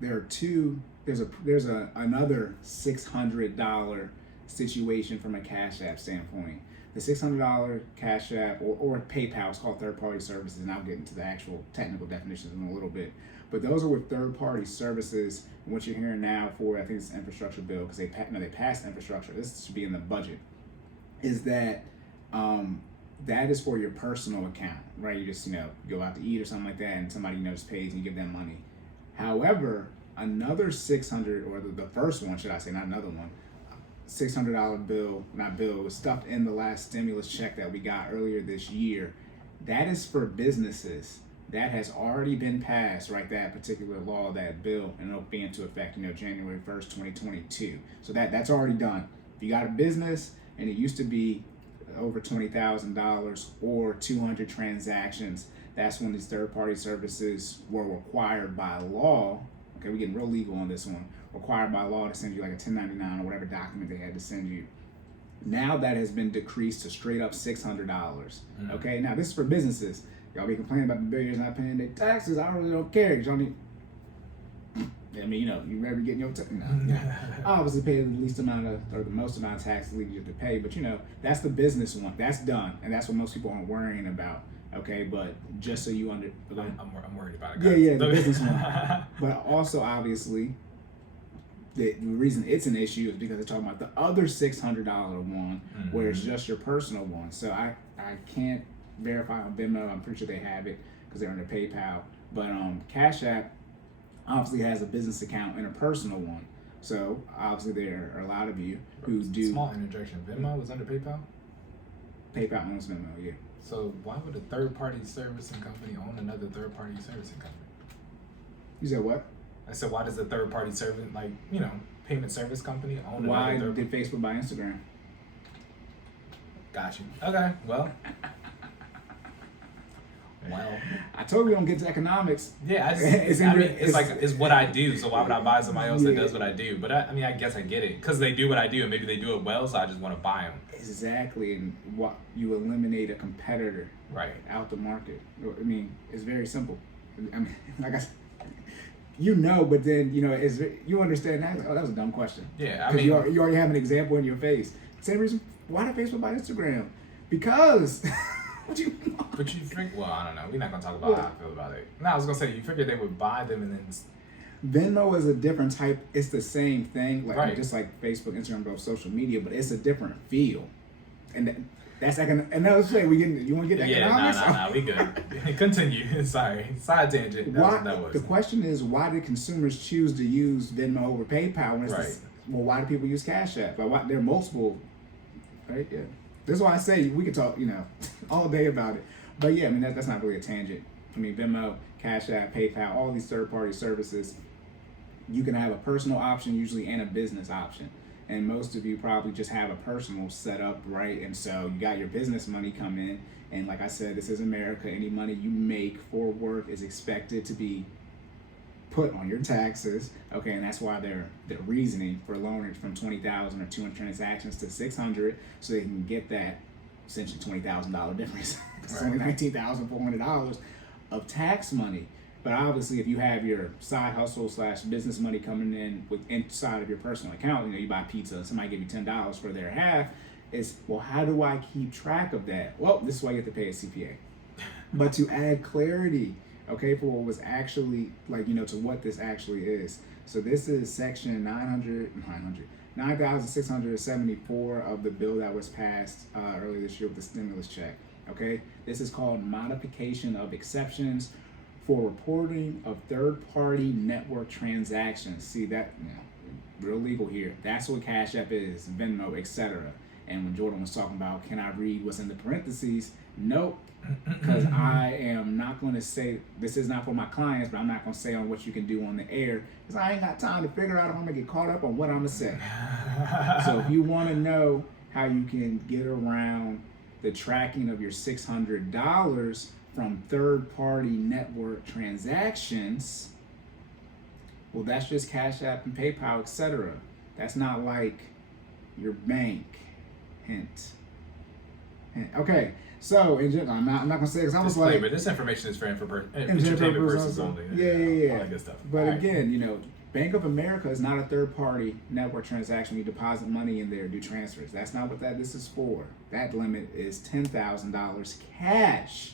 there's another $600 situation from a Cash App standpoint. The $600 Cash App or PayPal is called third-party services, and I'll get into the actual technical definitions in a little bit. But those are with third-party services. And what you're hearing now for, I think it's infrastructure bill, because they passed infrastructure. This should be in the budget. Is that that is for your personal account, right? You just go out to eat or something like that, and somebody just pays and you give them money. However, another $600, or the first one, should I say, not another one, $600 bill, was stuffed in the last stimulus check that we got earlier this year. That is for businesses. That has already been passed, right? That particular law, that bill, and it'll be into effect, January 1st, 2022. So that's already done. If you got a business and it used to be over $20,000 or 200 transactions, that's when these third-party services were required by law. Okay, we're getting real legal on this one. Required by law to send you like a 1099 or whatever document they had to send you. Now that has been decreased to straight up $600. Mm-hmm. Okay, now this is for businesses. Y'all be complaining about the billionaires not paying their taxes. I really don't care. Y'all need. I mean, you ever getting your obviously pay the least amount of, or the most amount of taxes you have to pay, but that's the business one. That's done, and that's what most people aren't worrying about. Okay, but just so you I'm worried about it. Yeah, the business one. But also, obviously, the reason it's an issue is because they're talking about the other $600 one, where it's just your personal one. So I can't verify on Venmo. I'm pretty sure they have it because they're under PayPal. But Cash App obviously has a business account and a personal one. So obviously there are a lot of you who do. Small interjection. Venmo is under PayPal? PayPal owns Venmo, yeah. So why would a third-party servicing company own another third-party servicing company? You said what? I said, why does a third-party service, payment service company own Why another did Facebook buy Instagram? Got you. Okay, well. I told you we don't get to economics. Yeah, it's what I do, so why would I buy somebody else that does what I do? But I guess I get it, because they do what I do, and maybe they do it well, so I just want to buy them. Exactly, and what you eliminate a competitor out the market. I mean, it's very simple. I mean, like I said, but then you understand that. Oh, that was a dumb question. Yeah, I mean, you already have an example in your face. Same reason. Why did Facebook buy Instagram? Because. But you think? Well, I don't know. We're not gonna talk about how I feel about it. No, I was gonna say you figured they would buy them and then. Venmo is a different type. It's the same thing, just like Facebook, Instagram, both social media, but it's a different feel. And that's another thing. You want to get economics? Yeah, we good. Continue. Sorry, side tangent. The question is, why did consumers choose to use Venmo over PayPal when it's why do people use Cash App? Why there are multiple, right? Yeah. That's why I say we could talk, all day about it. But yeah, I mean that's not really a tangent. I mean Venmo, Cash App, PayPal, all these third-party services, you can have a personal option usually and a business option. And most of you probably just have a personal set up, right? And so you got your business money come in, and like I said, this is America. Any money you make for work is expected to be put on your taxes, okay, and that's why they're reasoning for lowering it from 20,000 or 200 transactions to 600, so they can get that essentially $20,000 difference. It's only $19,400 of tax money. But obviously, if you have your side hustle / business money coming in inside of your personal account, you buy pizza, somebody give you $10 for their half. It's how do I keep track of that? Well, this is why you have to pay a CPA. But to add clarity. Okay, for what was actually to what this actually is. So this is section 9,674 of the bill that was passed earlier this year with the stimulus check. Okay, this is called modification of exceptions for reporting of third-party network transactions. See that, real legal here. That's what Cash App is, Venmo, etc. And when Jordan was talking about, can I read what's in the parentheses? Nope. Because I am not going to say, this is not for my clients, but I'm not going to say on what you can do on the air, because I ain't got time to figure out if I'm going to get caught up on what I'm going to say. So if you want to know how you can get around the tracking of your $600 from third-party network transactions, well, that's just Cash App and PayPal, etc. That's not like your bank. Hint. Okay. So, I'm not going to say it because I was like... This information is for entertainment purposes only. Yeah. All that good stuff. But again, Bank of America is not a third-party network transaction. You deposit money in there, do transfers. That's not what this is for. That limit is $10,000 cash.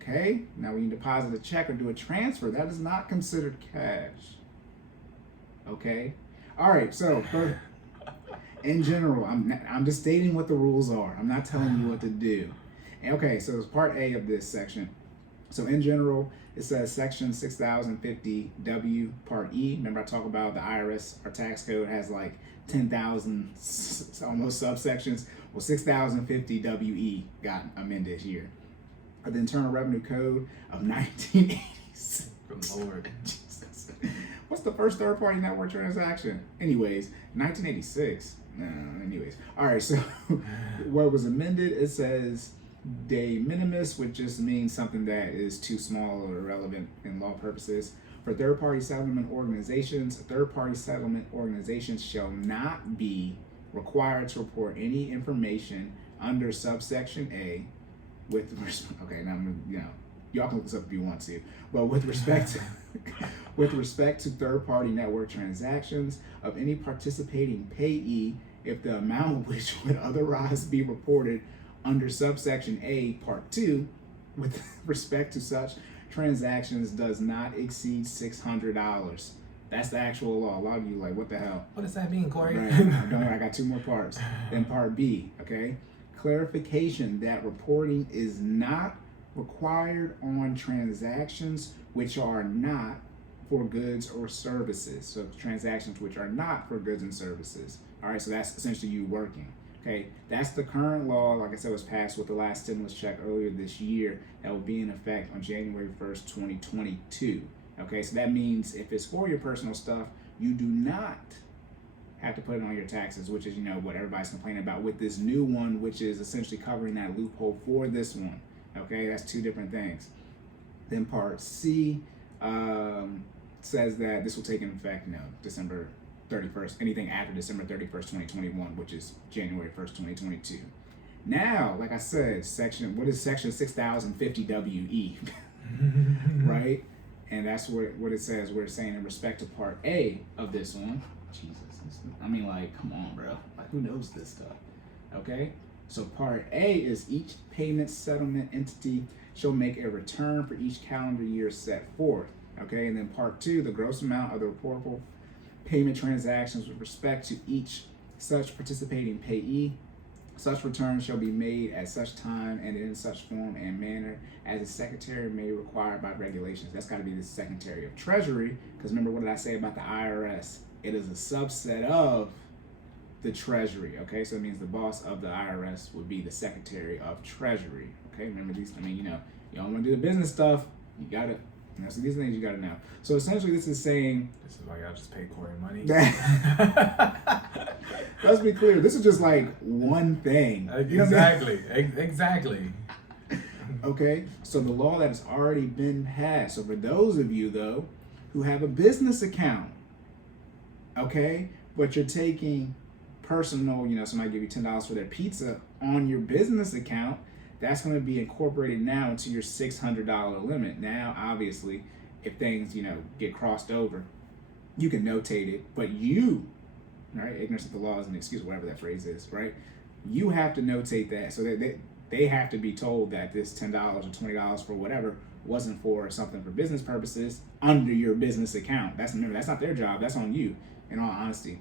Okay? Now, when you deposit a check or do a transfer, that is not considered cash. Okay? All right, so... in general, I'm just stating what the rules are. I'm not telling you what to do. Okay, so it's part A of this section. So in general, it says section 6050W part E. Remember I talked about the IRS, our tax code has like 10,000 almost subsections. Well, 6050WE got amended here. The Internal Revenue Code of 1986. Good Lord. What's the first third-party network transaction? Anyways, 1986. Anyways. All right, so what was amended, it says de minimis, which just means something that is too small or irrelevant in law purposes. For third-party settlement organizations shall not be required to report any information under subsection A with, okay, now I'm, Y'all can look this up if you want to. But with respect to third-party network transactions of any participating payee, if the amount which would otherwise be reported under subsection A, part 2, with respect to such transactions does not exceed $600. That's the actual law. A lot of you like, what the hell? What does that mean, Cory? Right. Don't worry, I got 2 more parts. Then part B, okay? Clarification that reporting is not required on transactions which are not for goods or services. So transactions which are not for goods and services. All right, so that's essentially you working. Okay, that's the current law. Like I said, was passed with the last stimulus check earlier this year. That will be in effect on January 1st, 2022. Okay, so that means if it's for your personal stuff, you do not have to put it on your taxes, which is, you know, what everybody's complaining about with this new one, which is essentially covering that loophole for this one. Okay, that's 2 different things. Then part C says that this will take in effect, you know, December 31st, anything after December 31st, 2021, which is January 1st, 2022. Now, like I said, section 6050 WE, right? And that's what it says. We're saying in respect to part A of this one. Jesus, I mean, like, come on, bro. Like, who knows this stuff? Okay? So part A is each payment settlement entity shall make a return for each calendar year set forth. Okay? And then part 2, the gross amount of the reportable payment transactions with respect to each such participating payee. Such returns shall be made at such time and in such form and manner as the Secretary may require by regulations. That's got to be the Secretary of Treasury, because remember, what did I say about the IRS? It is a subset of the Treasury, okay? So it means the boss of the IRS would be the Secretary of Treasury, okay? Remember these, I mean, you know, you don't want to do the business stuff, you got to, you know, so these things you got to know. So essentially this is saying... This is why y'all just pay Cory money. Let's be clear, this is just like one thing. You know what I mean? Exactly. Okay, so the law that has already been passed. So for those of you, though, who have a business account, okay, but you're taking personal, you know, somebody give you $10 for their pizza on your business account, that's going to be incorporated now into your $600 limit. Now, obviously, if things, you know, get crossed over, you can notate it, but you, right, ignorance of the law is an excuse, whatever that phrase is, right? You have to notate that, so that they have to be told that this $10 or $20 for whatever wasn't for something for business purposes under your business account. Remember, that's not their job, that's on you, in all honesty.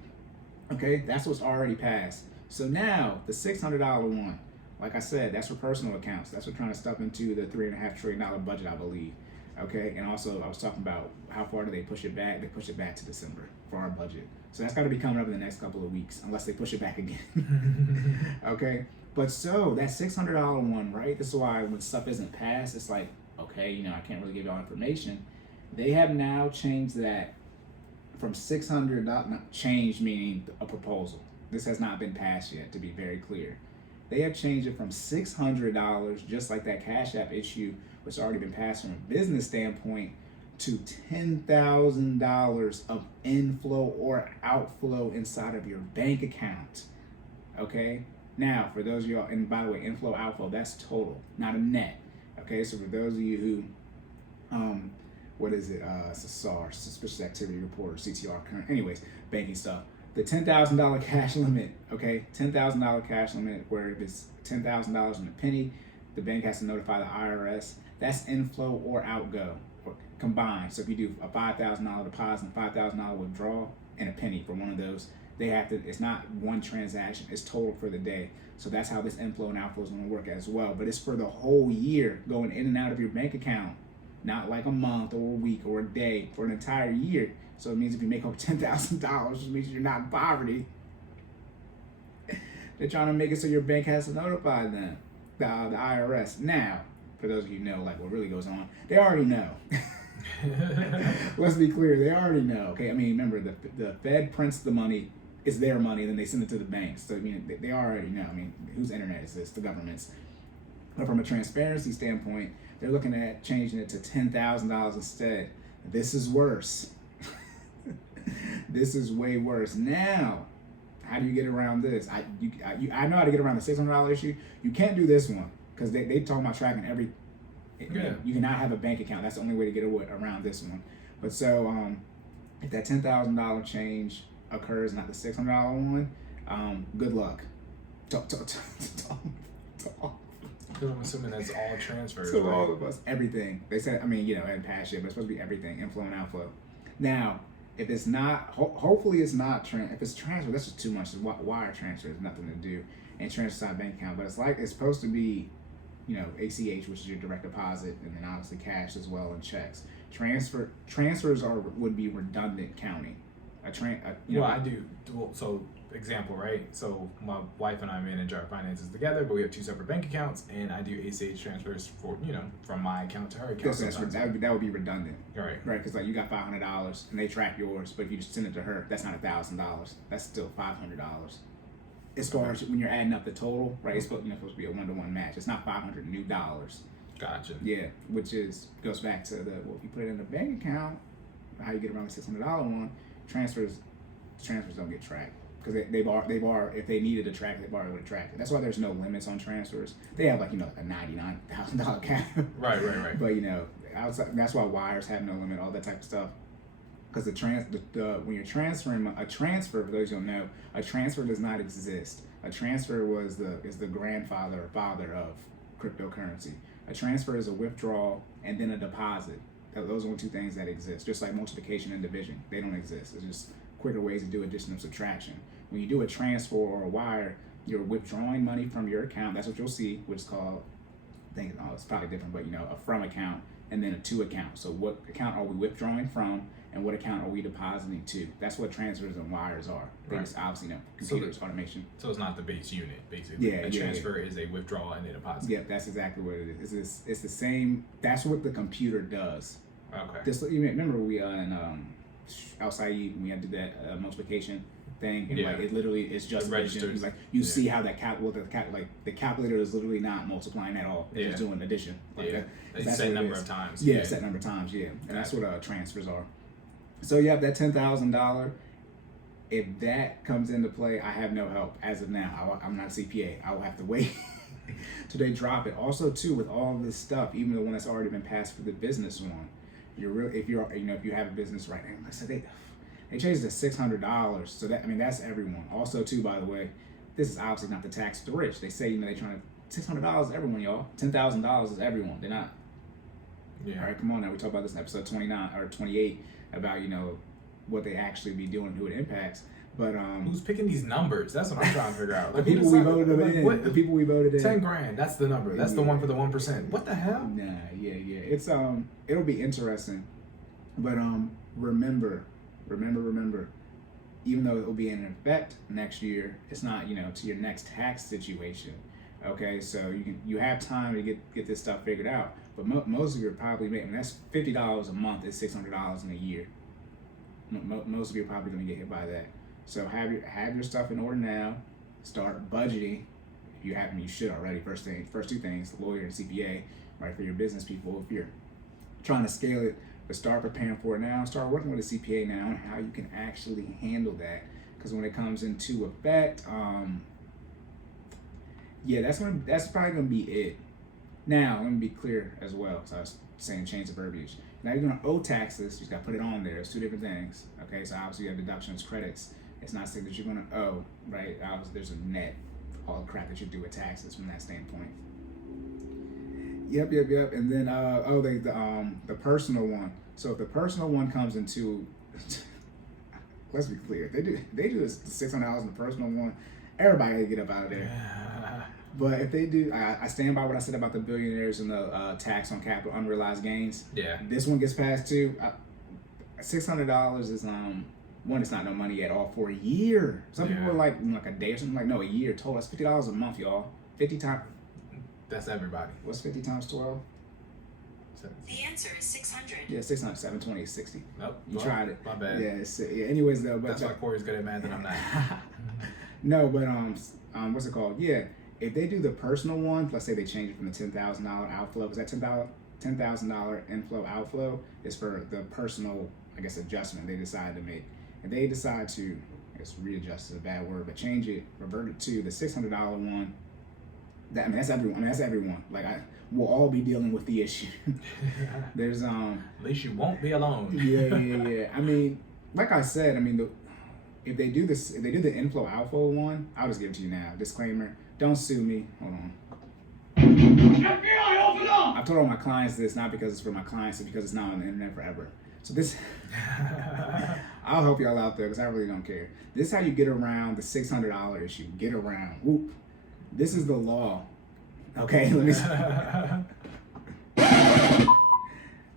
Okay, that's what's already passed. So now, the $600 one, like I said, that's for personal accounts. That's what we're trying to stuff into the $3.5 trillion budget, I believe. Okay, and also I was talking about how far do they push it back? They push it back to December for our budget. So that's got to be coming up in the next couple of weeks, unless they push it back again. Okay, but so that $600 one, right? This is why when stuff isn't passed, it's like, okay, you know, I can't really give y'all information. They have now changed that from $600, changed meaning a proposal. This has not been passed yet, to be very clear. They have changed it from $600, just like that Cash App issue, which has already been passed from a business standpoint, to $10,000 of inflow or outflow inside of your bank account. Okay? Now, for those of y'all, and by the way, inflow, outflow, that's total, not a net. Okay, so for those of you who, what is it? It's a SAR, Suspicious Activity Report, or CTR, current, anyways, banking stuff. The $10,000 cash limit, okay? $10,000 cash limit, where if it's $10,000 in a penny, the bank has to notify the IRS. That's inflow or outgo, or combined. So if you do a $5,000 deposit and $5,000 withdrawal and a penny for one of those, they have to, it's not one transaction, it's total for the day. So that's how this inflow and outflow is going to work as well. But it's for the whole year going in and out of your bank account, not like a month or a week or a day, for an entire year. So it means if you make over $10,000, which means you're not in poverty, they're trying to make it so your bank has to notify them, the IRS. Now, for those of you who know, like, what really goes on, they already know. Let's be clear, they already know. Okay, I mean, remember, the Fed prints the money, it's their money, then they send it to the banks. So I mean, they already know. I mean, whose internet is this? The government's. But from a transparency standpoint, they're looking at changing it to $10,000 instead. This is worse. This is way worse. Now, how do you get around this? I know how to get around the $600 issue. You can't do this one, because they talk about tracking Yeah. You cannot have a bank account. That's the only way to get around this one. But so if that $10,000 change occurs, not the $600 one, good luck. Because I'm assuming that's all transfers. So right? all of us, everything. They said, in past year, but it's supposed to be everything, inflow and outflow. Now, if it's not, hopefully it's not, if it's transfer, that's just too much. Wire transfer has nothing to do, and transfer side bank account. But it's supposed to be, ACH, which is your direct deposit, and then obviously cash as well, and checks. Transfers would be redundant counting. I do. Well, so example, right? So my wife and I manage our finances together, but we have 2 separate bank accounts, and I do ACH transfers for from my account to her account. That would be redundant, right? Right, because you got $500 and they track yours, but if you just send it to her, that's not $1,000. That's still $500. As far as when you're adding up the total, right? It's supposed to be a 1-to-1 match. It's not $500 new dollars. Gotcha. Yeah, which goes back to if you put it in the bank account, how you get around the $600 one. Transfers don't get tracked because they've if they needed to track, they've already would have tracked it. That's why there's no limits on transfers. They have a $99,000 cap. Right. But outside, that's why wires have no limit, all that type of stuff. Because when you're transferring a transfer, for those who don't know, a transfer does not exist. A transfer is the grandfather or father of cryptocurrency. A transfer is a withdrawal and then a deposit. Those are the 2 things that exist. Just like multiplication and division, they don't exist. It's just quicker ways to do addition and subtraction. When you do a transfer or a wire, you're withdrawing money from your account. That's what you'll see, which is called, it's probably different, but a from account and then a to account. So what account are we withdrawing from and what account are we depositing to? That's what transfers and wires are. They just obviously computers, automation. So it's not the base unit, basically. Yeah, a transfer is a withdrawal and a deposit. Yeah, that's exactly what it is. It's the same. That's what the computer does. Okay. You remember we in outside when we had to do that multiplication thing, and it literally is just registers. Like see how that the calculator is literally not multiplying at all. It's just doing addition. It's set number of times. Yeah, set number of times. Yeah, and that's what transfers are. So you have that $10,000. If that comes into play, I have no help as of now. I'm not a CPA. I will have to wait till they drop it. Also, too, with all of this stuff, even the one that's already been passed for the business one, if you have a business right now, like I said, they changed it to $600. So that's everyone. Also, too, by the way, this is obviously not the tax for the rich. They say they're trying to $600 is everyone, y'all. $10,000 is everyone. They're not. Yeah. All right, come on now. We talked about this in episode 29 or 28 about what they actually be doing and who it impacts. But who's picking these numbers? That's what I'm trying to figure out. The people we voted in. The people we voted in. $10,000. That's the number. That's the one for the 1%. What the hell? Nah, yeah. It's it'll be interesting. But remember. Even though it will be in effect next year, it's not to your next tax situation. Okay, so you have time to get this stuff figured out. But most of you are probably making that's $50 a month is $600 in a year. Most of you are probably going to get hit by that. So have your stuff in order now. Start budgeting. If you haven't, you should already. First 2 things: lawyer and CPA, right, for your business people. If you're trying to scale it, but start preparing for it now. Start working with a CPA now and how you can actually handle that. Because when it comes into effect, that's probably gonna be it. Now, let me be clear as well. So I was saying change the verbiage. Now you're gonna owe taxes. You just gotta put it on there. It's 2 different things. Okay, so obviously you have deductions, credits. It's not saying that you're gonna owe, right? Obviously there's a net, all the crap that you do with taxes from that standpoint. Yep. And then the personal one. So if the personal one comes into, let's be clear, they do this $600 in the personal one. Everybody gotta get up out of there. But if they do, I stand by what I said about the billionaires and the tax on capital unrealized gains. Yeah. This one gets passed too. $600 is one. It's not no money at all for a year. Some people are like a day or something. Like no, a year total. That's $50 a month, y'all. 50 times. That's everybody. What's 50 times 12? The answer is 600. Yeah, 600, 720 is 60. Nope. You tried it. My bad. Yeah. Anyways, though, but that's why Corey's good at math and I'm not. No, but what's it called? Yeah, if they do the personal one, let's say they change it from the $10,000 outflow, because that $10,000 inflow outflow is for the personal, I guess, adjustment they decide to make. If they decide to, I guess readjust is a bad word, but change it, revert it to the $600 one, That's everyone. That's everyone. Like we'll all be dealing with the issue. There's At least you won't be alone. yeah. I mean, like I said, I mean if they do the inflow outflow one, I'll just give it to you now. Disclaimer: don't sue me. Hold on. FBI, open up! I've told all my clients this not because it's for my clients, it's because it's not on the internet forever. So this, I'll help y'all out there because I really don't care. This is how you get around the $600 issue. Get around. Whoop. This is the law. Okay, let me.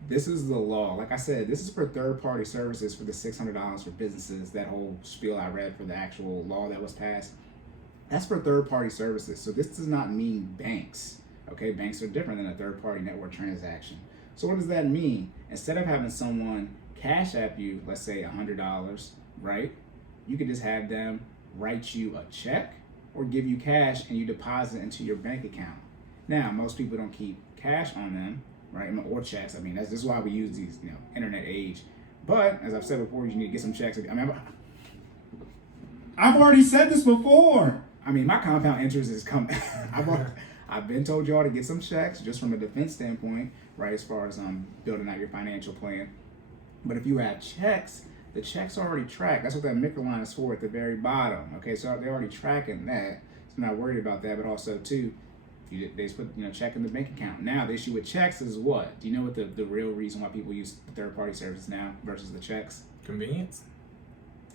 This is the law. Like I said, this is for third-party services for the $600 for businesses. That whole spiel I read for the actual law that was passed. That's for third-party services. So this does not mean banks. Okay, banks are different than a third-party network transaction. So what does that mean? Instead of having someone cash app you, let's say $100, right? You could just have them write you a check or give you cash and you deposit it into your bank account. Now, most people don't keep cash on them, right? Or checks. I mean, this is why we use these, internet age. But as I've said before, you need to get some checks. I mean, I've already said this before. I mean, my compound interest is coming. I've been told y'all to get some checks just from a defense standpoint, right? As far as building out your financial plan. But if you have checks, the checks are already tracked. That's what that MICR line is for at the very bottom. Okay, so they're already tracking that. So I'm not worried about that. But also too, they just put check in the bank account. Now the issue with checks is what? Do you know what the real reason why people use third-party services now versus the checks? Convenience.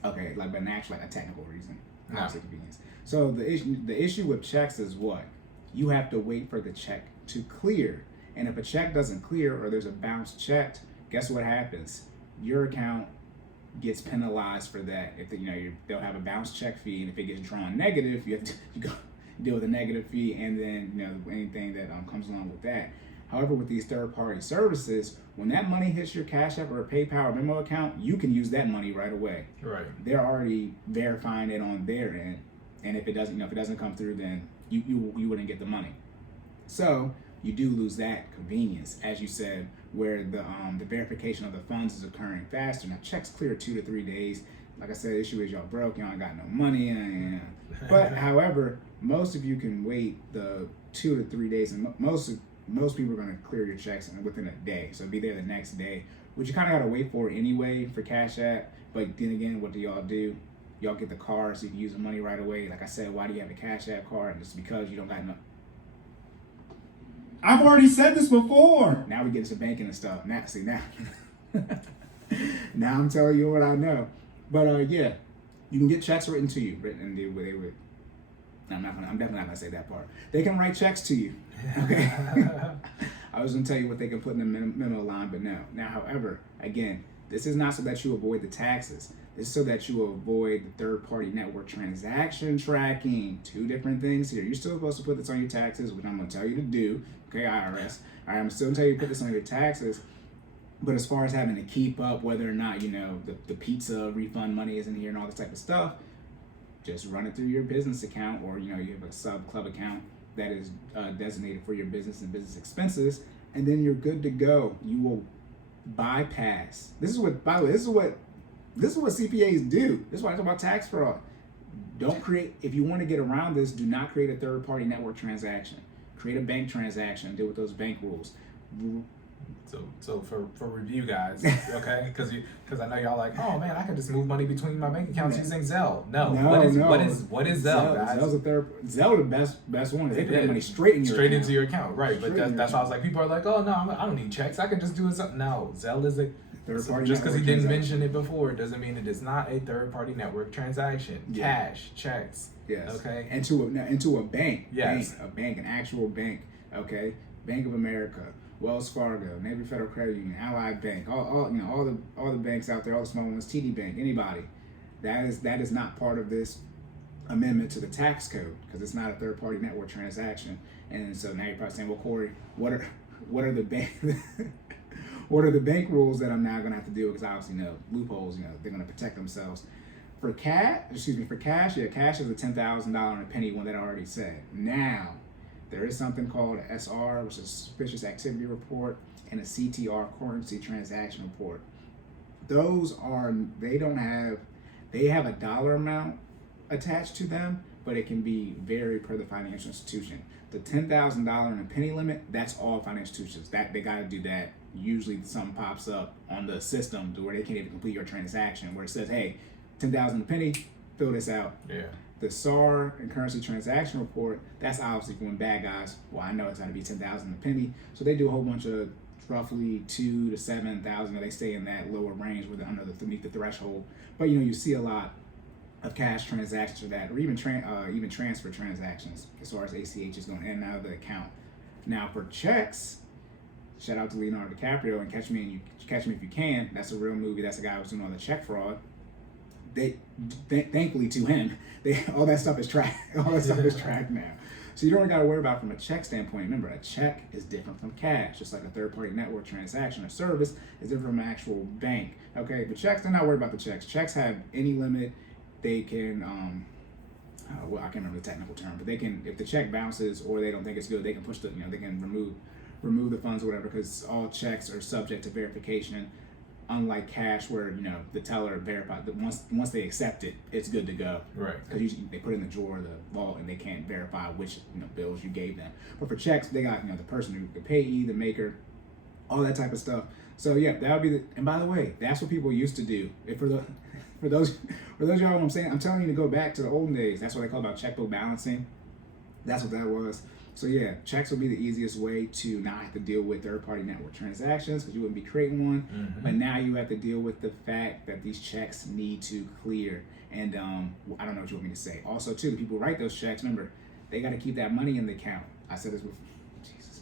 Okay, but actually a technical reason. No. Not convenience. So the issue with checks is what? You have to wait for the check to clear. And if a check doesn't clear or there's a bounce check, guess what happens? Your account gets penalized for that. If they'll have a bounce check fee, and if it gets drawn negative, you go deal with a negative fee, and then anything that comes along with that. However, with these third-party services, when that money hits your Cash App or a PayPal or Venmo account, you can use that money right away. Right. They're already verifying it on their end, and if it doesn't come through, then you wouldn't get the money. So you do lose that convenience, as you said, where the verification of the funds is occurring faster. Now checks clear 2 to 3 days. Like I said, the issue is y'all broke, y'all ain't got no money. But however, most of you can wait the 2 to 3 days, and most people are gonna clear your checks within a day. So be there the next day, which you kind of gotta wait for anyway for Cash App. But then again, what do? Y'all get the card so you can use the money right away. Like I said, why do you have a Cash App card? Just because you don't got enough. I've already said this before. Now we get into banking and stuff. Now I'm telling you what I know. But yeah, you can get checks written to you. I'm definitely not gonna say that part. They can write checks to you. Okay. I was gonna tell you what they can put in the memo line, but no. Now, however, again, this is not so that you avoid the taxes. This is so that you avoid the third-party network transaction tracking. Two different things here. You're still supposed to put this on your taxes, which I'm gonna tell you to do. Okay, IRS. All right, I'm still gonna tell you to put this on your taxes. But as far as having to keep up whether or not, the pizza refund money is in here and all this type of stuff, just run it through your business account, or, you have a sub-club account that is designated for your business and business expenses, and then you're good to go. You will bypass. This is what CPAs do. This is why I talk about tax fraud. If you want to get around this, do not create a third-party network transaction. Create a bank transaction, deal with those bank rules. So for review, guys, okay? Because I know y'all like, oh man, I can just move money between my bank accounts using Zelle. No. What is Zelle, guys? Zelle the best one. They put that money straight into your account, right? But that's why I was like, people are like, oh no, I don't need checks. I can just do it. No, Zelle is a third party. Just because he didn't mention it before doesn't mean it is not a third party network transaction. Yeah. Cash, checks. Yes. Okay. Into a bank. Yes. A bank, an actual bank. Okay. Bank of America, Wells Fargo, Navy Federal Credit Union, Allied Bank, all the banks out there, all the small ones, TD Bank, anybody. That is not part of this amendment to the tax code, because it's not a third party network transaction. And so now you're probably saying, well, Corey, what are the bank what are the bank rules that I'm now gonna have to deal with? Because obviously, loopholes, they're gonna protect themselves. For cash, cash is a $10,000 and a penny one that I already said. Now, there is something called an SR, which is Suspicious Activity Report, and a CTR, Currency Transaction Report. They have a dollar amount attached to them, but it can be varied per the financial institution. The $10,000 and a penny limit, that's all financial institutions. That they got to do that. Usually something pops up on the system to where they can't even complete your transaction, where it says, hey, 10,000 a penny, fill this out. Yeah. The SAR and currency transaction report, that's obviously for when bad guys, well, I know it's going to be 10,000 a penny. So they do a whole bunch of roughly 2 to 7,000, they stay in that lower range where they're underneath the threshold. But you see a lot of cash transactions for that, or even transfer transactions as far as ACH is going in and out of the account. Now for checks, shout out to Leonardo DiCaprio and Catch Me If You Can. That's a real movie. That's the guy who's doing all the check fraud. Thankfully to him, all that stuff is tracked. All that stuff is tracked now. So you don't really got to worry about it from a check standpoint. Remember, a check is different from cash. Just like a third-party network transaction or service is different from an actual bank. Okay, but checks, they're not worried about the checks. Checks have any limit. They can, I can't remember the technical term, but they can, if the check bounces or they don't think it's good, they can push they can remove the funds or whatever, because all checks are subject to verification. Unlike cash, where the teller verified that once they accept it, it's good to go. Right. Because usually they put it in the drawer of the vault and they can't verify which bills you gave them. But for checks, they got the person, the payee, the maker, all that type of stuff. So yeah, that would be and by the way, that's what people used to do. For those y'all, what I'm saying, I'm telling you to go back to the olden days. That's what they call about checkbook balancing. That's what that was. So yeah, checks will be the easiest way to not have to deal with third-party network transactions, because you wouldn't be creating one. Mm-hmm. But now you have to deal with the fact that these checks need to clear. And I don't know what you want me to say. Also, too, the people who write those checks, remember, they got to keep that money in the account. I said this before. Jesus.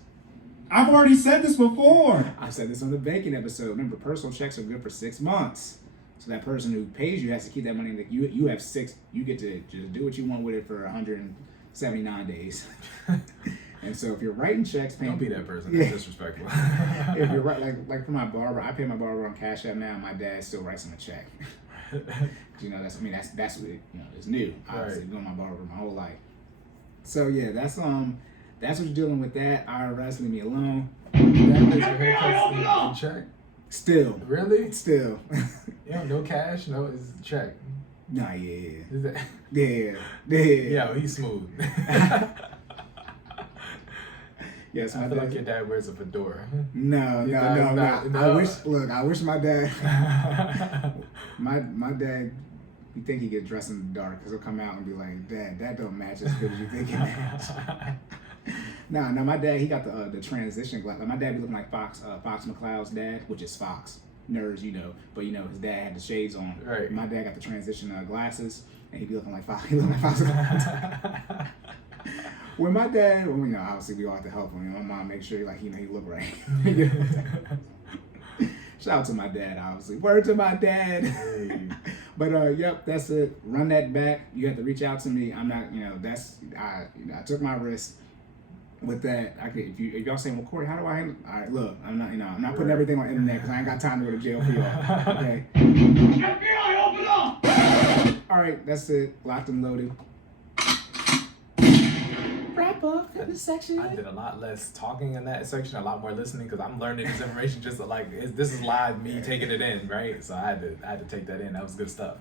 I've already said this before. I said this on the banking episode. Remember, personal checks are good for 6 months. So that person who pays you has to keep that money in the you have 6. You get to just do what you want with it for 179 days. And so if you're writing checks, don't be that person. Yeah. That's disrespectful. If you're right, like for my barber, I pay my barber on Cash App now. My dad still writes him a check. That's what it's new. Obviously, Right. Doing my barber my whole life. So yeah, that's what you're dealing with. That IRS, leave me alone. That check. Still, Really? still. No cash. No, it's a check. Nah, yeah, Is that? yeah. Yeah, he's smooth. Yes, I feel like your dad wears a fedora. No. No. I wish my dad. my dad. You think he get dressed in the dark, because he'll come out and be like, Dad, that don't match as good as you think it match. No, my dad, he got the transition glass. My dad be looking like Fox McCloud's dad, which is Fox. Nerds, but his dad had the shades on. Right. My dad got the transition glasses, and he be looking like Fox. He look like Fox McCloud. When my dad, obviously we all have to help him. My mom makes sure he look right. Shout out to my dad, obviously. Word to my dad. Hey. But yep, that's it. Run that back. You have to reach out to me. I'm not, I took my risk with that. If y'all saying, well, Cory, how do I handle? All right, look, I'm not putting everything on the internet, because I ain't got time to go to jail for y'all. Okay. FBI, open up! All right, that's it. Locked and loaded. Wrap up this section. I did a lot less talking in that section, a lot more listening, because I'm learning this information just this is live, me taking it in, right? So I had to take that in. That was good stuff.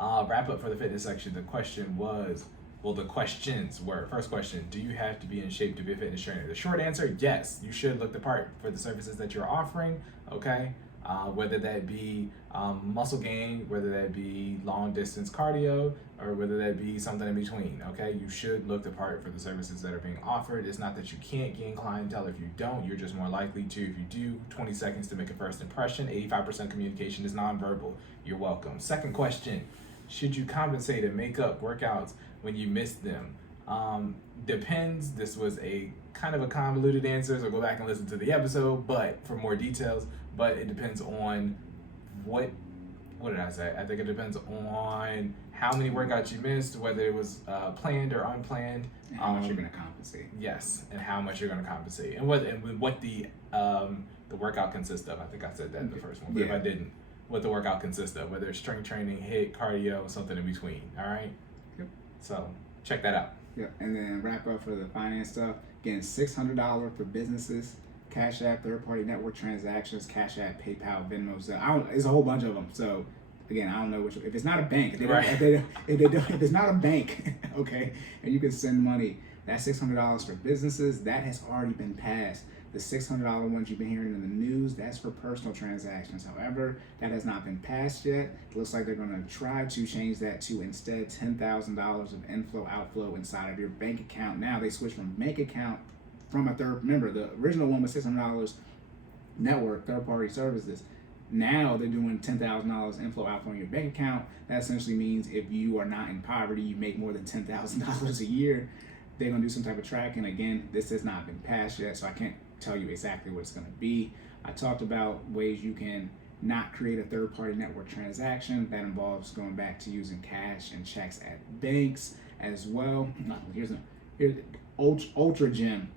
Wrap up for the fitness section. The question was, the questions were, first question, do you have to be in shape to be a fitness trainer? The short answer, yes. You should look the part for the services that you're offering, okay? Whether that be muscle gain, whether that be long distance cardio, or whether that be something in between, okay? You should look the part for the services that are being offered. It's not that you can't gain clientele if you don't, you're just more likely to if you do. 20 seconds to make a first impression. 85% communication is nonverbal. You're welcome. Second question, should you compensate and make up workouts when you miss them? Depends. This was a kind of a convoluted answer, so go back and listen to the episode, but for more details. But it depends on what did I say? I think it depends on how many workouts you missed, whether it was planned or unplanned. And how much you're going to compensate. Yes, and how much you're going to compensate, and what the workout consists of. I think I said that in the first one, but if I didn't, what the workout consists of, whether it's strength training, HIIT, cardio, something in between. All right. Yep. So check that out. Yep. And then wrap up for the finance stuff. Again, $600 for businesses. Cash App, third-party network transactions, Cash App, PayPal, Venmo. So there's a whole bunch of them. So Again, I don't know which. If it's not a bank, Right. if it's not a bank, okay, and you can send money, that's $600 for businesses. That has already been passed. The $600 ones you've been hearing in the news, that's for personal transactions. However, that has not been passed yet. It looks like they're going to try to change that to instead $10,000 of inflow outflow inside of your bank account. Now they switched from bank account from a third. Remember, the original one was $600 network, third party services. Now they're doing $10,000 inflow outflow in your bank account. That essentially means if you are not in poverty, you make more than $10,000 a year. They're gonna do some type of tracking. Again, this has not been passed yet, so I can't tell you exactly what it's gonna be. I talked about ways you can not create a third-party network transaction. That involves going back to using cash and checks at banks as well. Here's Ultra Gem.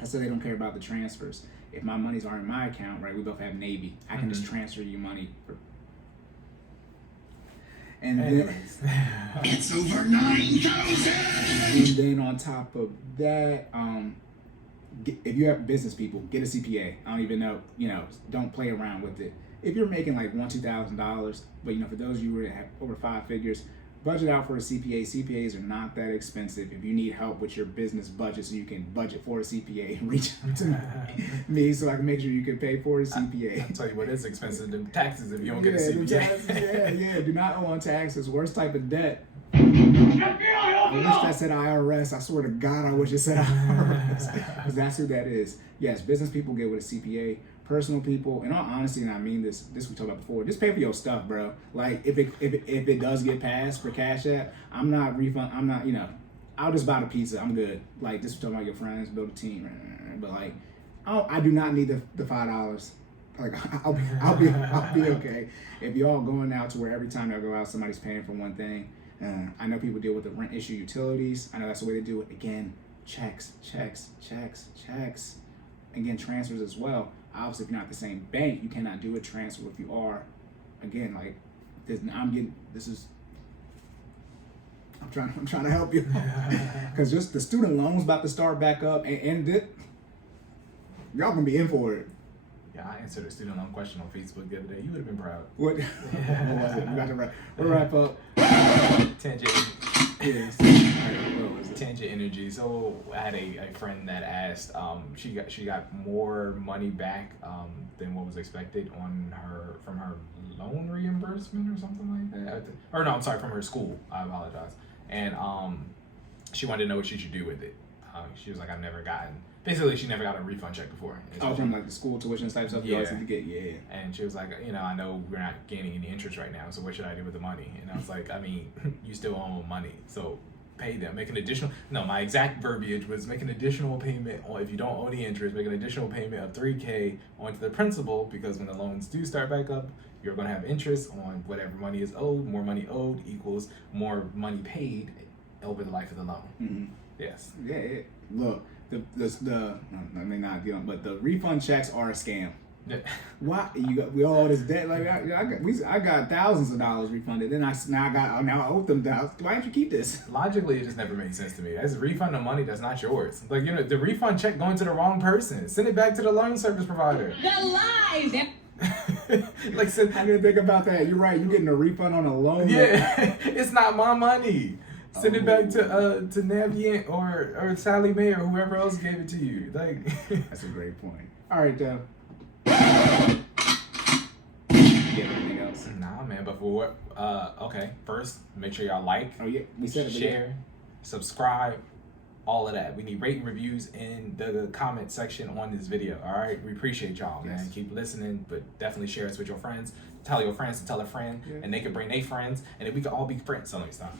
I said they don't care about the transfers. If my money's already in my account, right? We both have Navy. I can just transfer you money. And then It's over 9,000! And then on top of that, if you have business people, get a CPA. I don't even know, don't play around with it. If you're making like $1,000-$2,000, but for those of you who have over 5 figures, budget out for a CPA. CPAs are not that expensive. If you need help with your business budget so you can budget for a CPA, reach out to me so I can make sure you can pay for a CPA. I'll tell you what is expensive, the taxes if you don't get a CPA. Yeah. Do not owe on taxes. Worst type of debt. FBI, I open wish up! that said IRS. I swear to God, I wish it said IRS. Because that's who that is. Yes, business people get with a CPA. Personal people, in all honesty, and I mean this we talked about before, just pay for your stuff, bro. Like if it does get passed for Cash App, I'm not, I'll just buy the pizza. I'm good. Like this, we talking about your friends, build a team, but like I do not need the $5. Like I'll be okay. If y'all going out to where every time y'all go out, somebody's paying for one thing. I know people deal with the rent issue, utilities. I know that's the way they do it. Again, checks. Again, transfers as well. Obviously, if you're not the same bank, you cannot do a transfer. If you are, again, like this, I'm trying to help you because just the student loans about to start back up, and y'all gonna be in for it. Yeah, I answered a student loan question on Facebook the other day. You would have been proud. What was it? We got to wrap up. Tangent. Yes. All right, what was it? Tangent energy. So I had a friend that asked, she got more money back than what was expected from her loan reimbursement or something like that. Or no, I'm sorry, from her school. I apologize. And she wanted to know what she should do with it. She was like, basically she never got a refund check before. From like the school tuition type stuff you always have to get, yeah. And she was like, I know we're not gaining any interest right now, so what should I do with the money? And I was like, you still owe them money, so pay them. My exact verbiage was make an additional payment, or if you don't owe the interest, make an additional payment of $3,000 onto the principal, because when the loans do start back up, you're going to have interest on whatever money is owed. More money owed equals more money paid over the life of the loan. Mm-hmm. Yes. Yeah. Look, but the refund checks are a scam. Yeah. Why we all this debt? Like I got thousands of dollars refunded. Then now I owe them thousands. Why don't you keep this? Logically, it just never made sense to me. That's a refund of money that's not yours. Like the refund check going to the wrong person. Send it back to the loan service provider. The lies. I didn't think about that. You're right. You're getting a refund on a loan. Yeah, it's not my money. Send it back to Navient or Sally Mae or whoever else gave it to you. Like that's a great point. All right, you have anything else? Nah, man. But for what? Okay. First, make sure y'all like. Oh yeah, we said it. Share, subscribe, all of that. We need rating reviews in the comment section on this video. All right, we appreciate y'all, man. Keep listening, but definitely share us with your friends. Tell your friends to tell a friend, and they can bring their friends, and then we can all be friends. So let me stop.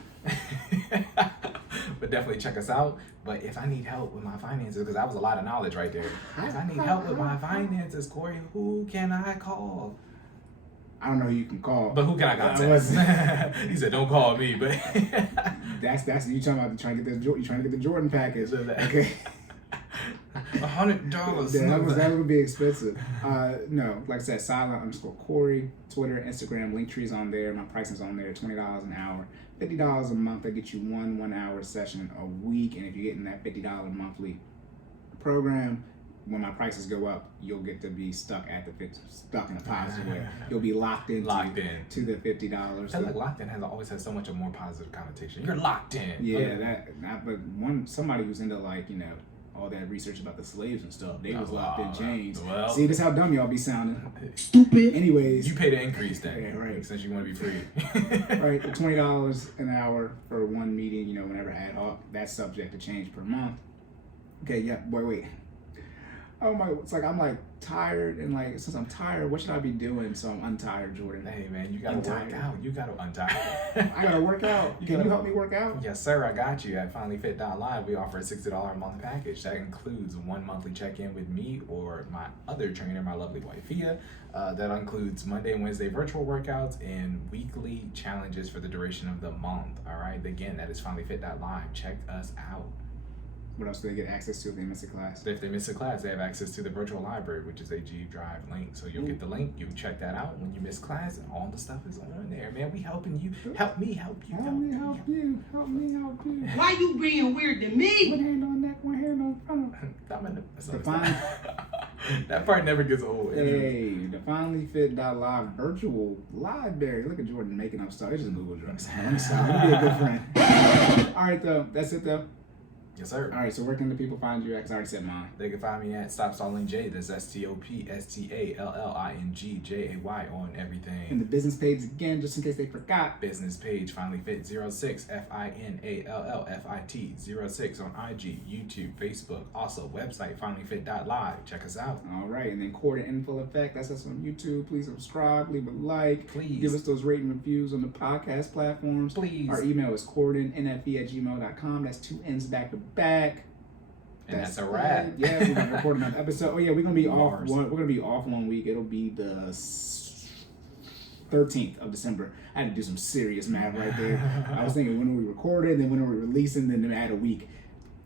But definitely check us out. But if I need help with my finances, because that was a lot of knowledge right there. If I need help with my finances, Corey, who can I call? I don't know who you can call. But who can I contact? He said, "Don't call me." But that's you talking about trying to get the Jordan package. Okay. $100. That would be expensive. No, like I said, silent_Cory, Twitter, Instagram, Linktree's on there. My pricing's on there. $20 an hour, $50 a month. That gets you one 1-hour session a week. And if you're getting that $50 monthly program, when my prices go up, you'll get to be stuck in a positive way. You'll be locked in to the $50. I feel like locked in always has so much a more positive connotation. You're locked in. Yeah, but somebody who's into like, you know, all that research about the slaves and stuff, they was locked in chains. Well, see, this how dumb y'all be sounding. Stupid. Anyways, you pay the increase then, yeah, right? Since you want to be free. Right, the $20 an hour for one meeting, you know, whenever ad hoc, that's subject to change per month. Okay, yeah, boy, wait. Oh my, it's like I'm like tired, and like since I'm tired, what should I be doing so I'm untired, Jordan? Hey man, you gotta work out. You gotta untie. I gotta work out. Can you help me work out? Yes, sir. I got you. At FinallyFit.live, we offer a $60 a month package that includes 1 monthly check-in with me or my other trainer, my lovely wife Fia. That includes Monday and Wednesday virtual workouts and weekly challenges for the duration of the month. All right. Again, that is FinallyFit.live. Check us out. What else do they get access to if they miss a class? If they miss a class, they have access to the virtual library, which is a G Drive link. So you'll get the link, you can check that out when you miss class, and all the stuff is on there. Man, we helping you. Help me help you. Help me help you. Help me help you. Why you being weird to me? One hand on neck, one hand on front. That part never gets old. Hey, the FinallyFit.live virtual library. Look at Jordan making up stuff. It's just Google drugs. I'm sorry. Let me be a good friend. All right, though. That's it, though. Yes, sir. All right, so where can the people find you at? Because I already said mine. They can find me at Stop Stalling J. That's STOPSTALLINGJAY on everything. And the business page again, just in case they forgot. Business page, FinallyFit 06, FINALLFIT 06 on IG, YouTube, Facebook. Also, website, FinallyFit.live. Check us out. All right, and then Cordan in full effect. That's us on YouTube. Please subscribe, leave a like. Please. Give us those rating reviews on the podcast platforms. Please. Our email is CordanNFB@gmail.com. That's 2 N's back to back. And that's a wrap. Yeah, we're gonna record another episode. Oh yeah, we're gonna be off. Mars. We're gonna be off 1 week. It'll be the 13th of December. I had to do some serious math right there. I was thinking when we recorded, then when we releasing, then add a week.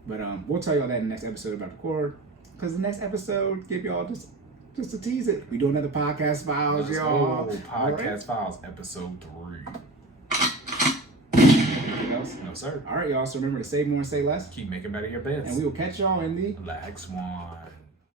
But we'll tell y'all that in the next episode about record. Because the next episode, give y'all just to tease it. We do another podcast files, Let's y'all. go. Podcast Files, episode 3. Else? No, sir. All right, y'all. So remember to save more and say less. Keep making better your bets. And we will catch y'all in the Black Swan.